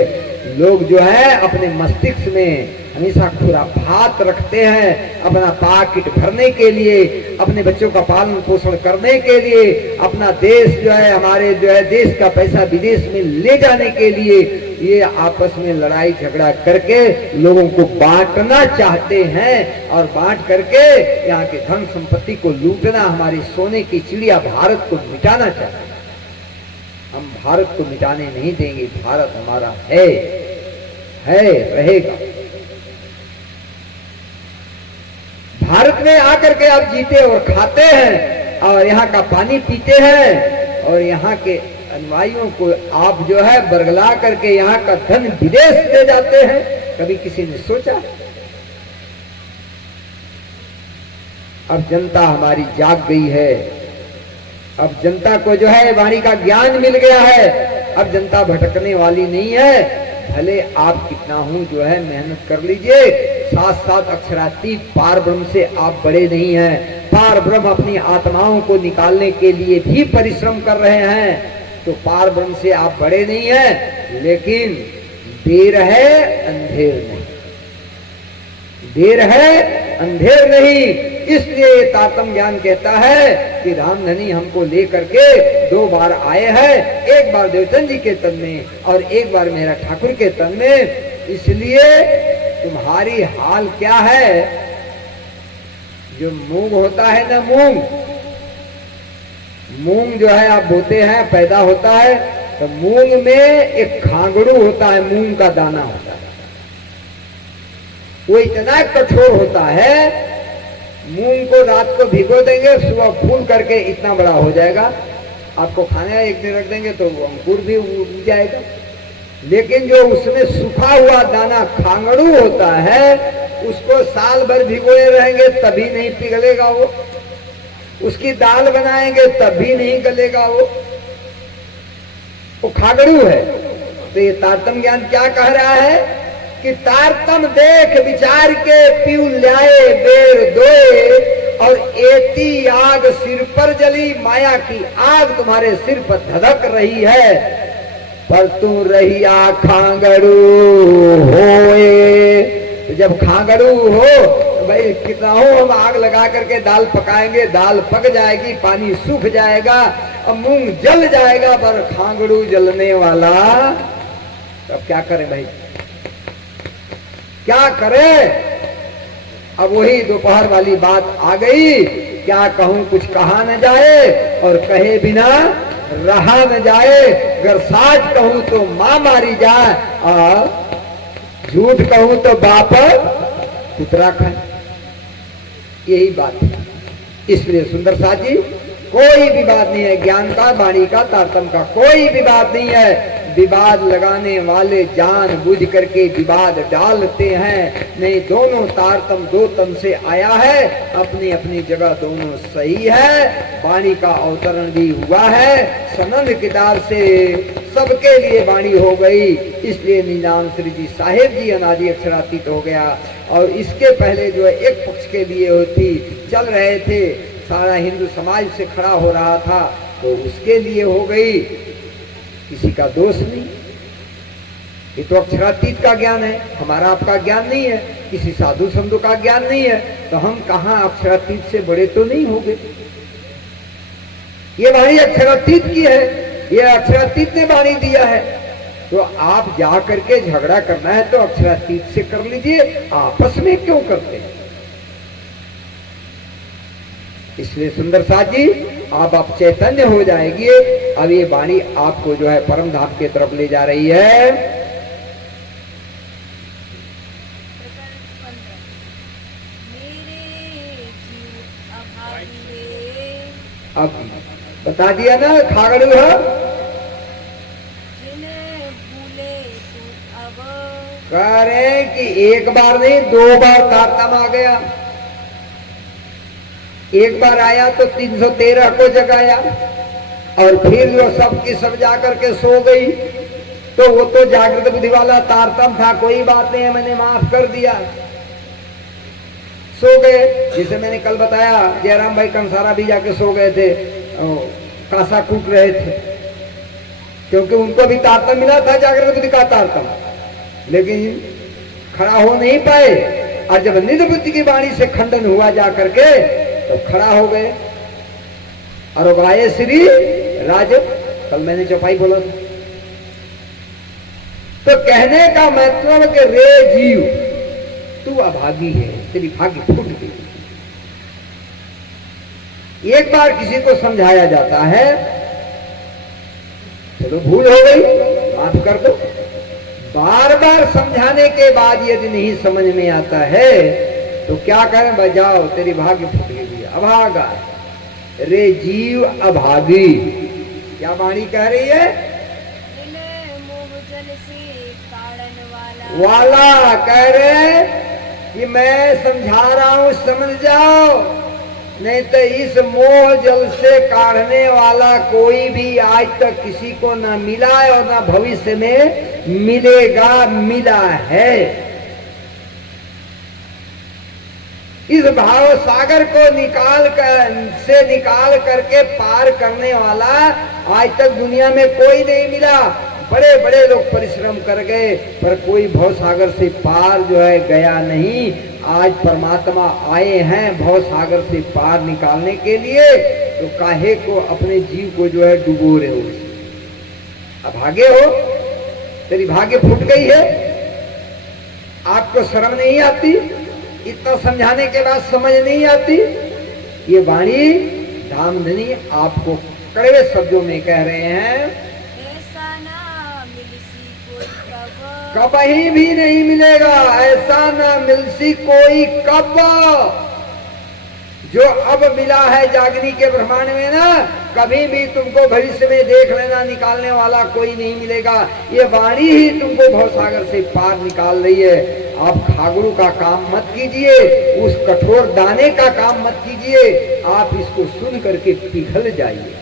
लोग जो है अपने मस्तिष्क में हमेशा खुराफात रखते हैं, अपना पाकिट भरने के लिए, अपने बच्चों का पालन पोषण करने के लिए, अपना देश जो है हमारे जो है देश का पैसा विदेश में ले जाने के लिए ये आपस में लड़ाई झगड़ा करके लोगों को बांटना चाहते हैं और बांट करके यहाँ के धन संपत्ति को लूटना, हमारी सोने की चिड़िया भारत को मिटाना चाहते हैं। हम भारत को मिटाने नहीं देंगे, भारत हमारा है रहेगा। भारत में आकर के आप जीते और खाते हैं और यहाँ का पानी पीते हैं और यहाँ के अनुयायियों को आप जो है बरगला करके यहाँ का धन विदेश ले जाते हैं। कभी किसी ने सोचा? अब जनता हमारी जाग गई है, अब जनता को जो है वाणी का ज्ञान मिल गया है, अब जनता भटकने वाली नहीं है। भले आप कितना हूं जो है मेहनत कर लीजिए, साथ साथ अक्षरातीत पार ब्रह्म से आप बड़े नहीं हैं। पार ब्रह्म अपनी आत्माओं को निकालने के लिए भी परिश्रम कर रहे हैं, तो पार ब्रह्म से आप बड़े नहीं हैं। लेकिन देर है अंधेर नहीं, देर है अंधेर नहीं। इसलिए ये तारतम्य ज्ञान कहता है कि रामधनी हमको लेकर के 2 बार आए हैं, एक बार देवचंद जी के तन में और एक बार मेरा ठाकुर के तन में। इसलिए तुम्हारी हाल क्या है? जो मूंग होता है ना, मूंग जो है आप बोते हैं, पैदा होता है, तो मूंग में एक खांगड़ू होता है, मूंग का दाना होता है, वो इतना कठोर होता है। मूंग को रात को भिगो देंगे, सुबह फूल करके इतना बड़ा हो जाएगा, आपको खाने एक दिन रख देंगे तो वो अंकुर भी उग जाएगा। लेकिन जो उसमें सूखा हुआ दाना खांगड़ू होता है, उसको साल भर भिगोए रहेंगे तभी नहीं पिघलेगा वो, उसकी दाल बनाएंगे तब भी नहीं गलेगा वो खागड़ू है। तो ये तारतम्य ज्ञान क्या कह रहा है कि तारतम देख विचार के पीऊ ल्याए बेर दोए, और एती आग सिर पर जली, माया की आग तुम्हारे सिर पर धधक रही है, पर तू रहिया खांगड़ू होए। तो जब खांगड़ू हो तो भाई कितना हो, हम आग लगा करके दाल पकाएंगे, दाल पक जाएगी, पानी सूख जाएगा और मूंग जल जाएगा, पर खांगड़ू जलने वाला। अब क्या करें भाई, क्या करें? अब वही दोपहर वाली बात आ गई, क्या कहूं कुछ कहा न जाए और कहे बिना रहा न जाए। अगर साच कहूं तो मां मारी जाए और झूठ कहूं तो बाप पुत्रा खाए, यही बात है। इसलिए सुंदर साथ जी कोई विवाद नहीं है, ज्ञान का, वाणी का, तारतम्य का कोई विवाद नहीं है। विवाद लगाने वाले जान बुझ करके विवाद डालते हैं। नहीं, दोनों तारतम्य 2 तन से आया है, अपनी अपनी जगह दोनों सही है। वाणी का अवतरण भी हुआ है, सनंद किताब से सबके लिए वाणी हो गई। इसलिए नीलाम श्री जी साहेब जी अनादि अक्षरातीत हो गया। और इसके पहले जो है एक पक्ष के लिए होती चल रहे थे, सारा हिंदू समाज से खड़ा हो रहा था, तो उसके लिए हो गई, किसी का दोष नहीं। ये तो अक्षरातीत का ज्ञान है, हमारा आपका ज्ञान नहीं है, किसी साधु संतों का ज्ञान नहीं है, तो हम कहाँ अक्षरातीत से बड़े तो नहीं हो गए। ये वाणी अक्षरातीत की है, ये अक्षरातीत ने वाणी दिया है। तो आप जा करके झगड़ा करना है तो अक्षरातीत से कर लीजिए, आपस में क्यों करते हैं? इसलिए सुंदर साथ जी आप चैतन्य हो जाएगी। अब ये वाणी आपको जो है परम धाम की तरफ ले जा रही है। अब बता दिया ना खागड़ू है, कह रहे हैं कि एक बार नहीं 2 बार तारतम आ गया। एक बार आया तो 313 को जगाया और फिर जो सब की सब जाकर के सो गई। तो वो तो जागृत बुद्धि वाला तारतम था, कोई बात नहीं है, मैंने माफ कर दिया, सो गए। जिसे मैंने कल बताया जयराम भाई कंसारा भी जाके सो गए थे, कासा कूट रहे थे, क्योंकि उनको भी तारतम मिला था जागृत बुद्धि का तारतम, लेकिन खड़ा हो नहीं पाए। और जब निध बुद्धि की वाणी से खंडन हुआ जा करके तो खड़ा हो गए और उगाए श्री राज। कल मैंने चौपाई बोला था। तो कहने का मतलब कि रे जीव तू अभागी है, तेरी भाग्य फूट गई। एक बार किसी को समझाया जाता है, चलो भूल हो गई माफ कर दो। बार बार समझाने के बाद यदि नहीं समझ में आता है तो क्या करें? बजाओ तेरी भाग्य फूट गई, अभागा रे जीव अभागी। क्या वाणी कह रही है? वाला कह रहे कि मैं समझा रहा हूं, समझ जाओ, नहीं तो इस मोह जल से काढ़ने वाला कोई भी आज तक किसी को ना मिला है और ना भविष्य में मिलेगा, मिला है। इस भाव सागर को निकाल करके पार करने वाला आज तक दुनिया में कोई नहीं मिला। बड़े बड़े लोग परिश्रम कर गए पर कोई भव सागर से पार जो है गया नहीं। आज परमात्मा आए हैं भव सागर से पार निकालने के लिए, तो काहे को अपने जीव को जो है डुबो रहे हो? अभागे हो, तेरी भाग्य फूट गई है। आपको शर्म नहीं आती? इतना समझाने के बाद समझ नहीं आती? ये वाणी धामधनी आपको कड़वे शब्दों में कह रहे हैं, कभी भी नहीं मिलेगा, ऐसा ना मिलसी कोई कब। जो अब मिला है जागनी के ब्रह्मांड में ना, कभी भी तुमको भविष्य में देख लेना निकालने वाला कोई नहीं मिलेगा। ये वाणी ही तुमको भवसागर से पार निकाल रही है। आप खागड़ू का काम मत कीजिए, उस कठोर दाने का काम मत कीजिए, आप इसको सुन करके पिघल जाइए।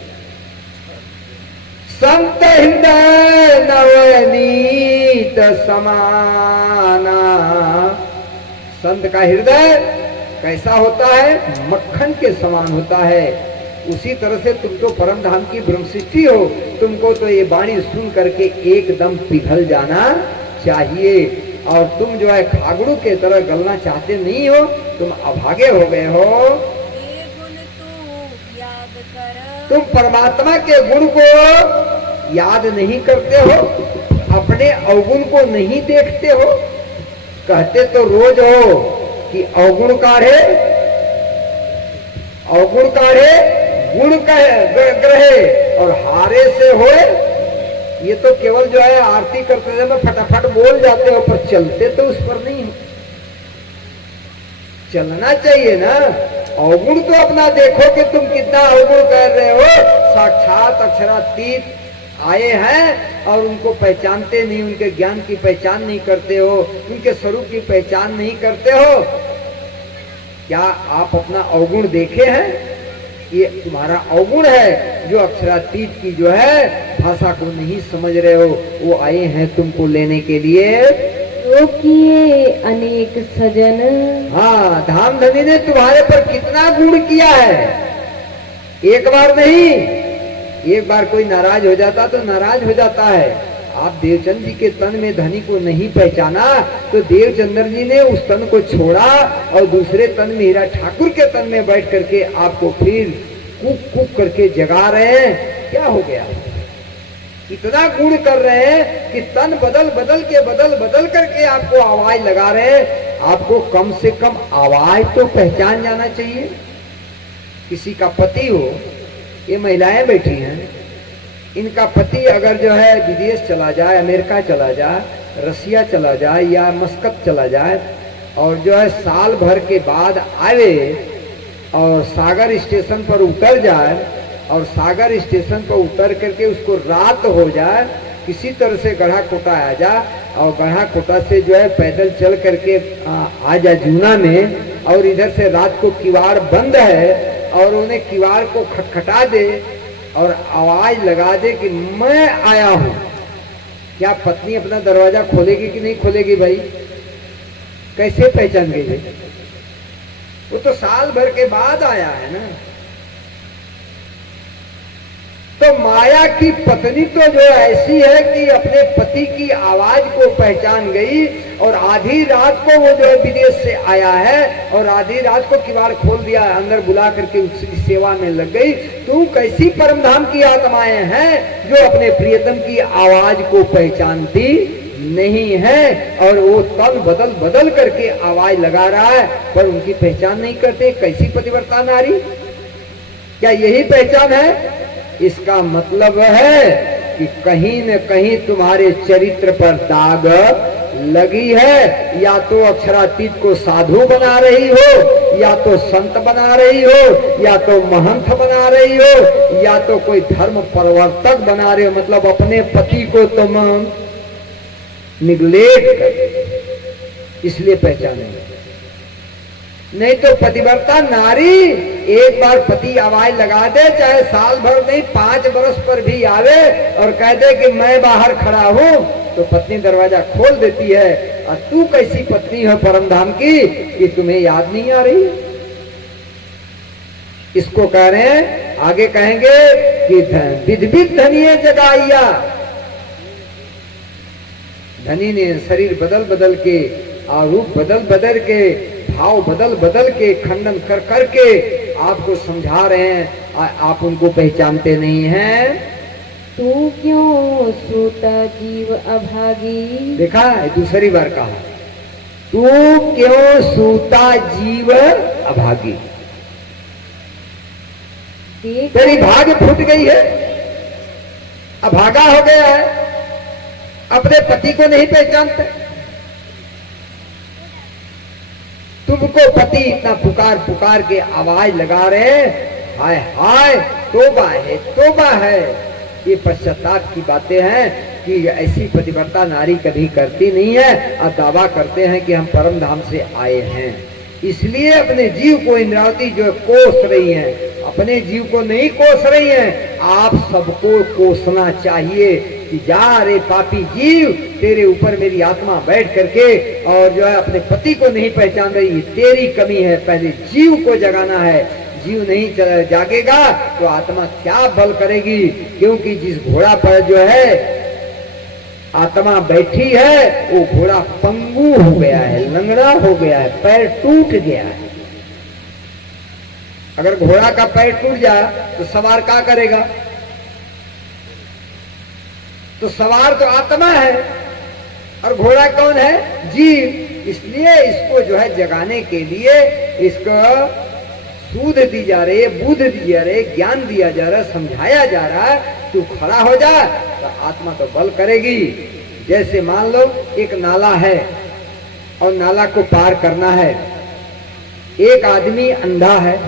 संत हृदय नवनीत समाना। संत का हृदय कैसा होता है? मक्खन के समान होता है। उसी तरह से तुम तो परम धाम की ब्रह्म सृष्टि हो, तुमको तो ये वाणी सुन करके एकदम पिघल जाना चाहिए। और तुम जो है खागड़ू के तरह गलना चाहते नहीं हो, तुम अभागे हो गए हो। तुम परमात्मा के गुण को याद नहीं करते हो, अपने अवगुण को नहीं देखते हो। कहते तो रोज हो कि अवगुण काढ़े गुण ग्रहे और हारे से होए। ये तो केवल जो है आरती करते समय फटाफट बोल जाते हो, पर चलते तो उस पर नहीं हो। चलना चाहिए ना। अवगुण तो अपना देखो कि तुम कितना अवगुण कर रहे हो। साक्षात अक्षरातीत आए हैं और उनको पहचानते नहीं, उनके ज्ञान की पहचान नहीं करते हो, उनके स्वरूप की पहचान नहीं करते हो। क्या आप अपना अवगुण देखे हैं? ये तुम्हारा अवगुण है जो अक्षरातीत की जो है भाषा को नहीं समझ रहे हो। वो आए हैं तुमको लेने के लिए। जो किए अनेक सजन। हाँ, धामधनी ने तुम्हारे पर कितना गुण किया है, एक बार नहीं। एक बार कोई नाराज हो जाता तो नाराज हो जाता है। आप देवचंद जी के तन में धनी को नहीं पहचाना तो देवचंद्र जी ने उस तन को छोड़ा और दूसरे तन में हीरा ठाकुर के तन में बैठ करके आपको फिर कुक कुक करके जगा रहे हैं। क्या हो गया? इतना गुण कर रहे हैं कि तन बदल बदल करके आपको आवाज लगा रहे हैं। आपको कम से कम आवाज तो पहचान जाना चाहिए। किसी का पति हो, ये महिलाएं बैठी हैं, इनका पति अगर जो है विदेश चला जाए, अमेरिका चला जाए, रसिया चला जाए या मस्कत चला जाए और जो है साल भर के बाद आवे और सागर स्टेशन पर उतर जाए और सागर स्टेशन पर उतर करके उसको रात हो जाए, किसी तरह से गढ़ा कोटा आ जाए और गढ़ा कोटा से जो है पैदल चल करके आ जाए जूना में, और इधर से रात को किवाड़ बंद है और उन्हें किवाड़ को खटखटा दे और आवाज लगा दे कि मैं आया हूं। क्या पत्नी अपना दरवाजा खोलेगी कि नहीं खोलेगी भाई? कैसे पहचान गई? वो तो साल भर के बाद आया है ना। तो माया की पत्नी तो जो ऐसी है कि अपने पति की आवाज को पहचान गई और आधी रात को वो जो है विदेश से आया है और आधी रात को किवाड़ खोल दिया, अंदर बुला करके उसकी सेवा में लग गई। तू कैसी परमधाम की आत्माएं हैं जो अपने प्रियतम की आवाज को पहचानती नहीं है और वो तन बदल करके आवाज लगा रहा है पर उनकी पहचान नहीं करते। कैसी पतिव्रता नारी? क्या यही पहचान है? इसका मतलब है कि कहीं न कहीं तुम्हारे चरित्र पर दाग लगी है। या तो अक्षरातीत को साधु बना रही हो, या तो संत बना रही हो, या तो महंत बना रही हो, या तो कोई धर्म प्रवर्तक बना रही हो। मतलब अपने पति को तुम निग्लेक्ट कर, इसलिए पहचानेंगे। नहीं तो पतिव्रता नारी एक बार पति आवाज लगा दे, चाहे साल भर नहीं 5 बरस पर भी आवे और कह दे कि मैं बाहर खड़ा हूं, तो पत्नी दरवाजा खोल देती है। और तू कैसी पत्नी है परमधाम की कि तुम्हें याद नहीं आ रही? इसको कह रहे हैं, आगे कहेंगे कि विधविध धनिये जगाइया। धनी ने शरीर बदल के, रूप बदल के, भाव बदल के, खंडन कर करके आपको समझा रहे हैं, आप उनको पहचानते नहीं हैं। तू क्यों सूता जीव अभागी? देखा है, दूसरी बार कहा, तू क्यों सूता जीव अभागी। तेरी भाग फूट गई है, अभागा हो गया है, अपने पति को नहीं पहचानते। तुमको पति इतना पुकार के आवाज लगा रहे, हाय हाय तोबा है। ये पश्चाताप की बातें हैं कि ऐसी पतिव्रता नारी कभी करती नहीं है और दावा करते हैं कि हम परम धाम से आए हैं। इसलिए अपने जीव को इंद्रावती जो कोस रही हैं, अपने जीव को नहीं कोस रही हैं। आप सबको कोसना चाहिए कि जा रे पापी जीव, तेरे ऊपर मेरी आत्मा बैठ करके और जो है अपने पति को नहीं पहचान रही, तेरी कमी है। पहले जीव को जगाना है। जीव नहीं जागेगा तो आत्मा क्या बल करेगी? क्योंकि जिस घोड़ा पर जो है आत्मा बैठी है वो घोड़ा पंगु हो गया है, लंगड़ा हो गया है, पैर टूट गया है। अगर घोड़ा का पैर टूट जाए तो सवार क्या करेगा? तो सवार तो आत्मा है और घोड़ा कौन है? जीव। इसलिए इसको जो है जगाने के लिए इसको सूद दी जा रही है, बुद्ध दी जा रही है, ज्ञान दिया जा रहा है, समझाया जा रहा है। तू खड़ा हो जा तो आत्मा तो बल करेगी। जैसे मान लो एक नाला है और नाला को पार करना है। एक आदमी अंधा है,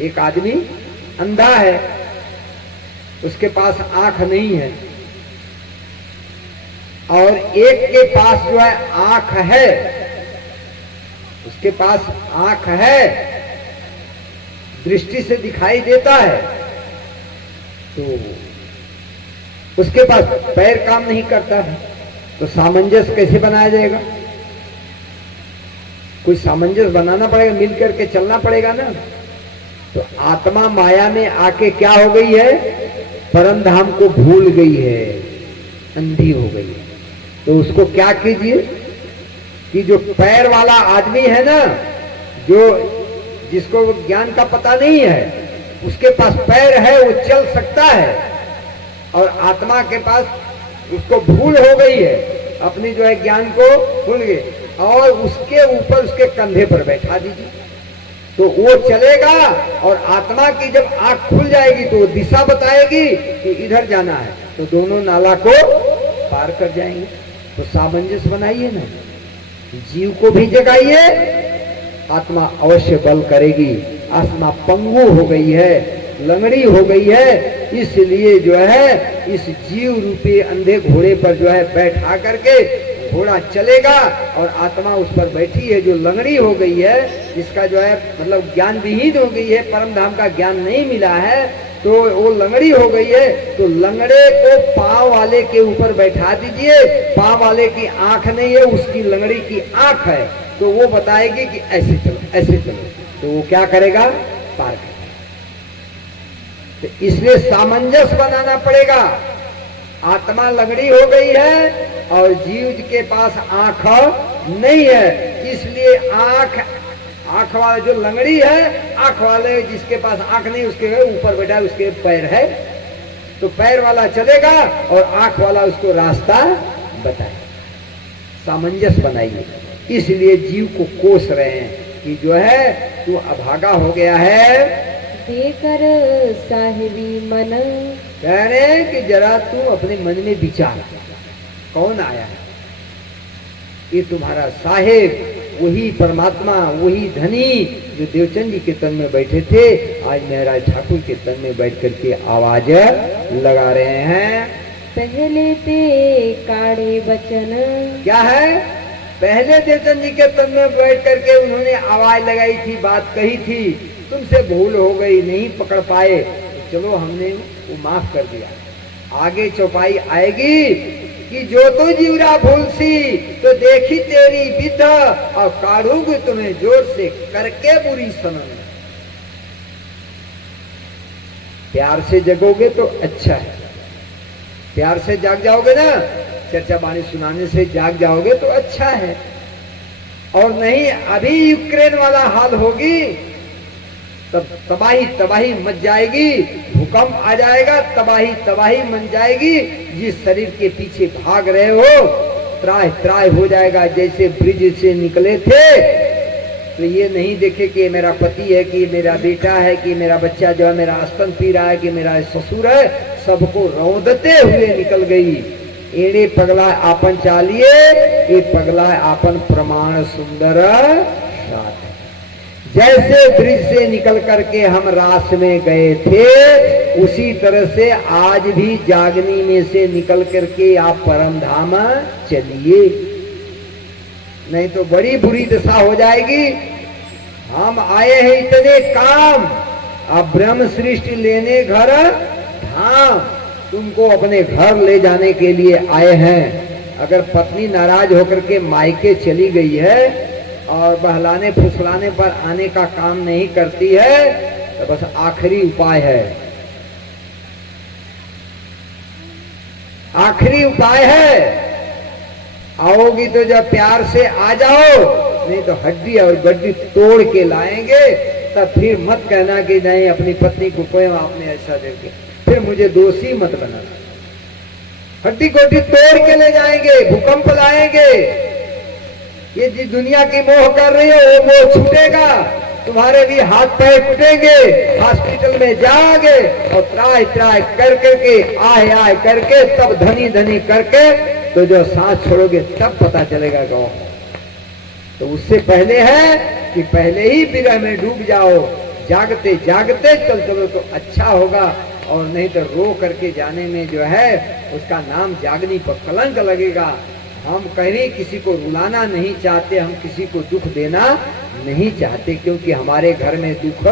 एक आदमी अंधा है, उसके पास आंख नहीं है, और एक के पास जो है आंख है, उसके पास आंख है, दृष्टि से दिखाई देता है, तो उसके पास पैर काम नहीं करता है, तो सामंजस्य कैसे बनाया जाएगा? कोई सामंजस्य बनाना पड़ेगा, मिल करके चलना पड़ेगा ना। तो आत्मा माया में आके क्या हो गई है? परम धाम को भूल गई है, अंधी हो गई है। तो उसको क्या कीजिए कि जो पैर वाला आदमी है ना, जो जिसको ज्ञान का पता नहीं है, उसके पास पैर है, वो चल सकता है, और आत्मा के पास उसको भूल हो गई है, अपनी जो है ज्ञान को भूल गए, और उसके ऊपर उसके कंधे पर बैठा दीजिए तो वो चलेगा। और आत्मा की जब आंख खुल जाएगी तो वो दिशा बताएगी कि इधर जाना है, तो दोनों नाला को पार कर जाएंगे। तो सामंजस्य बनाइए ना, जीव को भी जगाइए, आत्मा अवश्य बल करेगी। आत्मा पंगु हो गई है, लंगड़ी हो गई है, इसलिए जो है इस जीव रूपी अंधे घोड़े पर जो है बैठा करके घोड़ा चलेगा, और आत्मा उस पर बैठी है जो लंगड़ी हो गई है, जिसका जो है मतलब ज्ञान विहीन हो गई है, परम धाम का ज्ञान नहीं मिला है, तो वो लंगड़ी हो गई है। तो लंगड़े को पांव वाले के ऊपर बैठा दीजिए, पांव वाले की आंख नहीं है, उसकी लंगड़ी की आंख है, तो वो बताएगी कि ऐसे चलो ऐसे चलो, तो वो क्या करेगा, पार करेगा। तो इसलिए सामंजस्य बनाना पड़ेगा। आत्मा लंगड़ी हो गई है और जीव के पास आंख नहीं है, इसलिए आंख वाला जो लंगड़ी है, आंख वाले जिसके पास आंख नहीं उसके ऊपर बैठा उसके पैर है, तो पैर वाला चलेगा और आंख वाला उसको रास्ता बताए। सामंजस्य बनाइए। इसलिए जीव को कोस रहे हैं कि जो है तू अभागा हो गया है, देकर साहिबी मन, कह रहे हैं कि जरा तू अपने मन में विचार, कौन आया है? ये तुम्हारा साहेब, वही परमात्मा, वही धनी जो देवचंद जी के तन में बैठे थे, आज महाराज ठाकुर के तन में बैठ करके आवाज लगा रहे हैं। पहले ते काढ़े वचन, क्या है? पहले देवचंद जी के तन में बैठ करके उन्होंने आवाज लगाई थी, बात कही थी, तुमसे भूल हो गई, नहीं पकड़ पाए, चलो हमने वो माफ कर दिया। आगे चौपाई आएगी कि जो तो जीवरा भूलसी तो देखी तेरी विध, और काढ़ूंगी तुम्हें जोर से करके बुरी सनन। प्यार से जगोगे तो अच्छा है, प्यार से जाग जाओगे ना, चर्चा वाणी सुनाने से जाग जाओगे तो अच्छा है। और नहीं, अभी यूक्रेन वाला हाल होगी तब तबाही तबाही मच जाएगी, भूकंप आ जाएगा, तबाही तबाही मच जाएगी। जिस शरीर के पीछे भाग रहे हो त्राह त्राह हो जाएगा। जैसे ब्रिज से निकले थे तो ये नहीं देखे कि मेरा पति है, कि मेरा बेटा है, कि मेरा बच्चा जो है मेरा स्तन पी रहा है, कि मेरा ससुर है, सबको रौंदते हुए निकल गई। एड़े पगला आपन चालिए, ये पगला आपन प्रमाण सुंदर साथ। जैसे ब्रिज से निकल करके हम रास में गए थे, उसी तरह से आज भी जागनी में से निकल करके आप परम धाम चलिए, नहीं तो बड़ी बुरी दशा हो जाएगी। हम आए हैं इतने काम, अब ब्रह्म सृष्टि लेने घर धाम, तुमको अपने घर ले जाने के लिए आए हैं। अगर पत्नी नाराज होकर के मायके चली गई है और बहलाने फुसलाने पर आने का काम नहीं करती है, तो बस आखिरी उपाय है, आखिरी उपाय है। आओगी तो जब प्यार से आ जाओ, नहीं तो हड्डी और गड्डी तोड़ के लाएंगे। तब फिर मत कहना कि नहीं अपनी पत्नी को कोई आपने ऐसा देखे, फिर मुझे दोषी मत बना। हड्डी गोड्डी तोड़ के ले जाएंगे, भूकंप लाएंगे। ये जिस दुनिया की मोह कर रही है वो मोह छूटेगा, तुम्हारे भी हाथ पैर टूटेंगे, हॉस्पिटल में जाओगे और त्राय त्राय कर करके आए आए करके तब धनी धनी करके तो जो सांस छोड़ोगे तब पता चलेगा गाँव। तो उससे पहले है कि पहले ही विरह में डूब जाओ, जागते जागते चल चलो तो अच्छा होगा, और नहीं तो रो करके जाने में जो है उसका नाम जागनी पर कलंक लगेगा। हम कहीं किसी को रुलाना नहीं चाहते, हम किसी को दुख देना नहीं चाहते, क्योंकि हमारे घर में दुख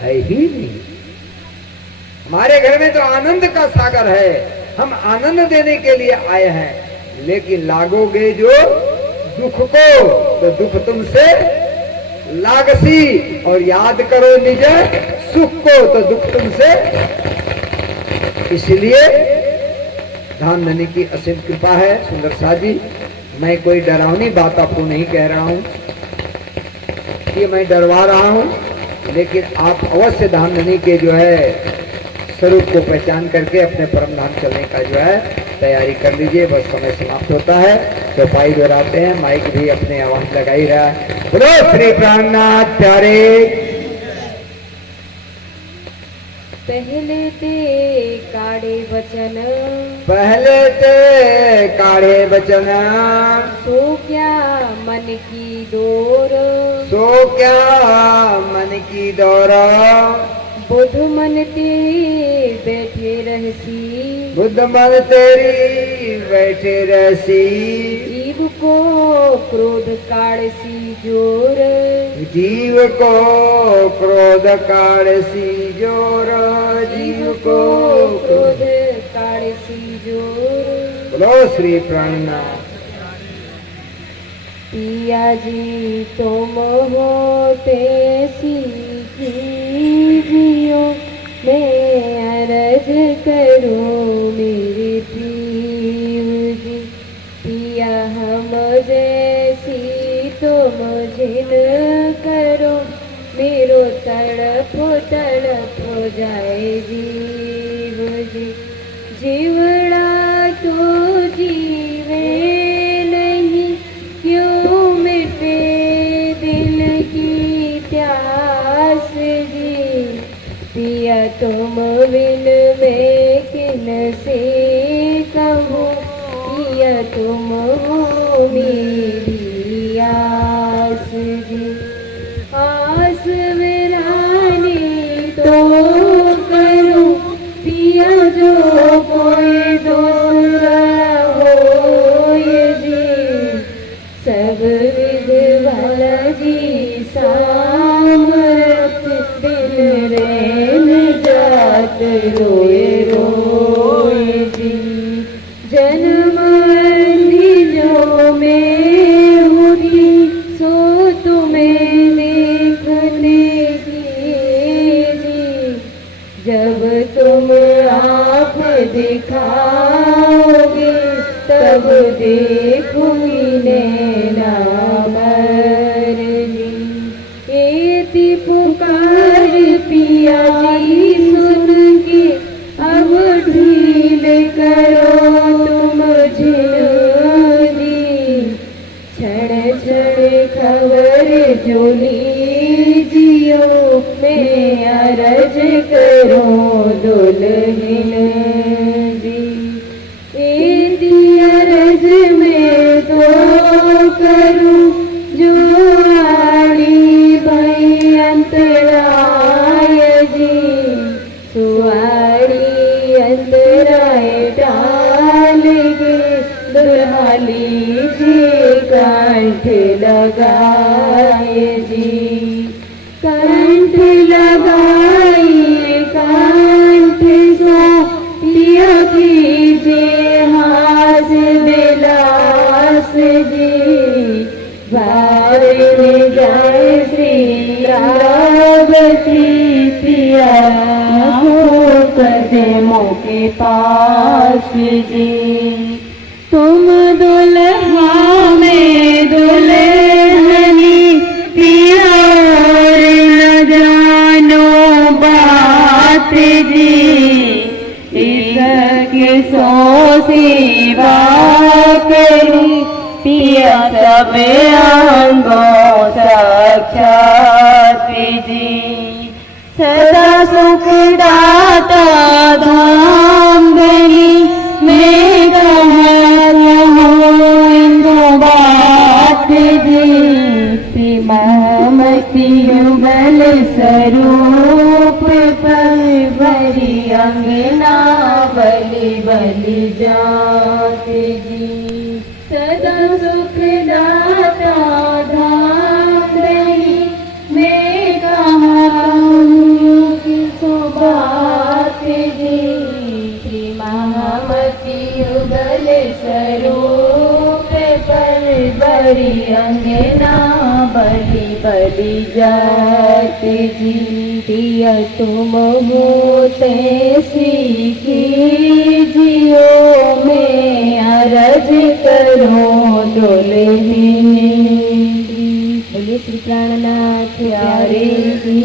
है ही नहीं। हमारे घर में तो आनंद का सागर है, हम आनंद देने के लिए आए हैं। लेकिन लागोगे जो दुख को तो दुख तुमसे लागसी, और याद करो निज सुख को तो दुख तुमसे। इसलिए धाम देने की असीम कृपा है। सुंदर सा जी, मैं कोई डरावनी बात आपको नहीं कह रहा हूं कि मैं डरवा रहा हूं, लेकिन आप अवश्य धाम देने के जो है स्वरूप को पहचान करके अपने परम धाम चलने का जो है तैयारी कर लीजिए। बस समय समाप्त होता है तो पाई दोहराते हैं, माइक भी अपने आवाज लगा ही रहा है। बोलो श्री प्राणनाथ प्यारे। पहले ते काढ़े वचन, पहले ते काढ़े वचन, सो क्या मन की डोर, सो क्या मन की दौरा, बुध मन तेरी बैठे रहसी, बुद्ध मन तेरी बैठे रहसी, जीव को क्रोध काढ़सी जोर, जीव को क्रोध काढ़सी जोर, जीव को क्रोध काढ़सी जोर। बोलो श्री प्राणनाथ। पिया जी तुम होते कीजियो, मैं अरज करूं मेरे पीर जी। पिया हम जैसी तुम जिन करो, मेरो तड़प तड़प जाए जीव जी। जीवड़ा तो जीवे नहीं, क्यों मिटे दिल की प्यास जी। पिया तुम बिन मैं किन से कहूँ, पिया तुम हो मेरी आस जी। आस मेरानी तो करूँ, पिया जो कोई दूसरा हो जी। सब विधवाल जी सामरत, दिल रैन जात रोए रोए जी। जन्म जो में हुई, सो तुम्हें देखने की जी। जब तुम आप दिखाओगे, तब देखूंगी नैना भर जी। एति पुकार पिया जी सुन के, अब ढील करो तुम झिलजी। क्षण क्षण खबर जो लीजियो, मैं अरज करूं दुल्हन जी। एती अरज में तो करूं, जो आड़ी भई अंतराय जी। सुआड़ी अंतराय टाल गे, दुल्हाली जी कंठ लगाए जी। कंठ लगाई कंठ सा, पिया कीजिए हास विलास जी। बारे जाए श्री रावती, पिया हो कदमों के पास जी। तुम दुल्हा में दुल्हनी, पिया और न जानो बात जी। इसके सो सेवा करी, पिया सब अंगों साक्षात जी। सदा सुख दाता धाम गली, मैं कहाँ कहूँ इनको बात जी। ममती युगल स्वरूप पर भरी अंगना, बलि बलि जात जी। सदा सुख दाता धाम रही, मैं कहाँ कहूँ किसो बात जी। महामती युगल स्वरूप पर बड़ी अंगना, बलि बलि जात जी। पिया तुम होते कीजियो, मैं अरज करूं दुल्हन जी। बोलिए श्री प्राणनाथ प्यारे जी।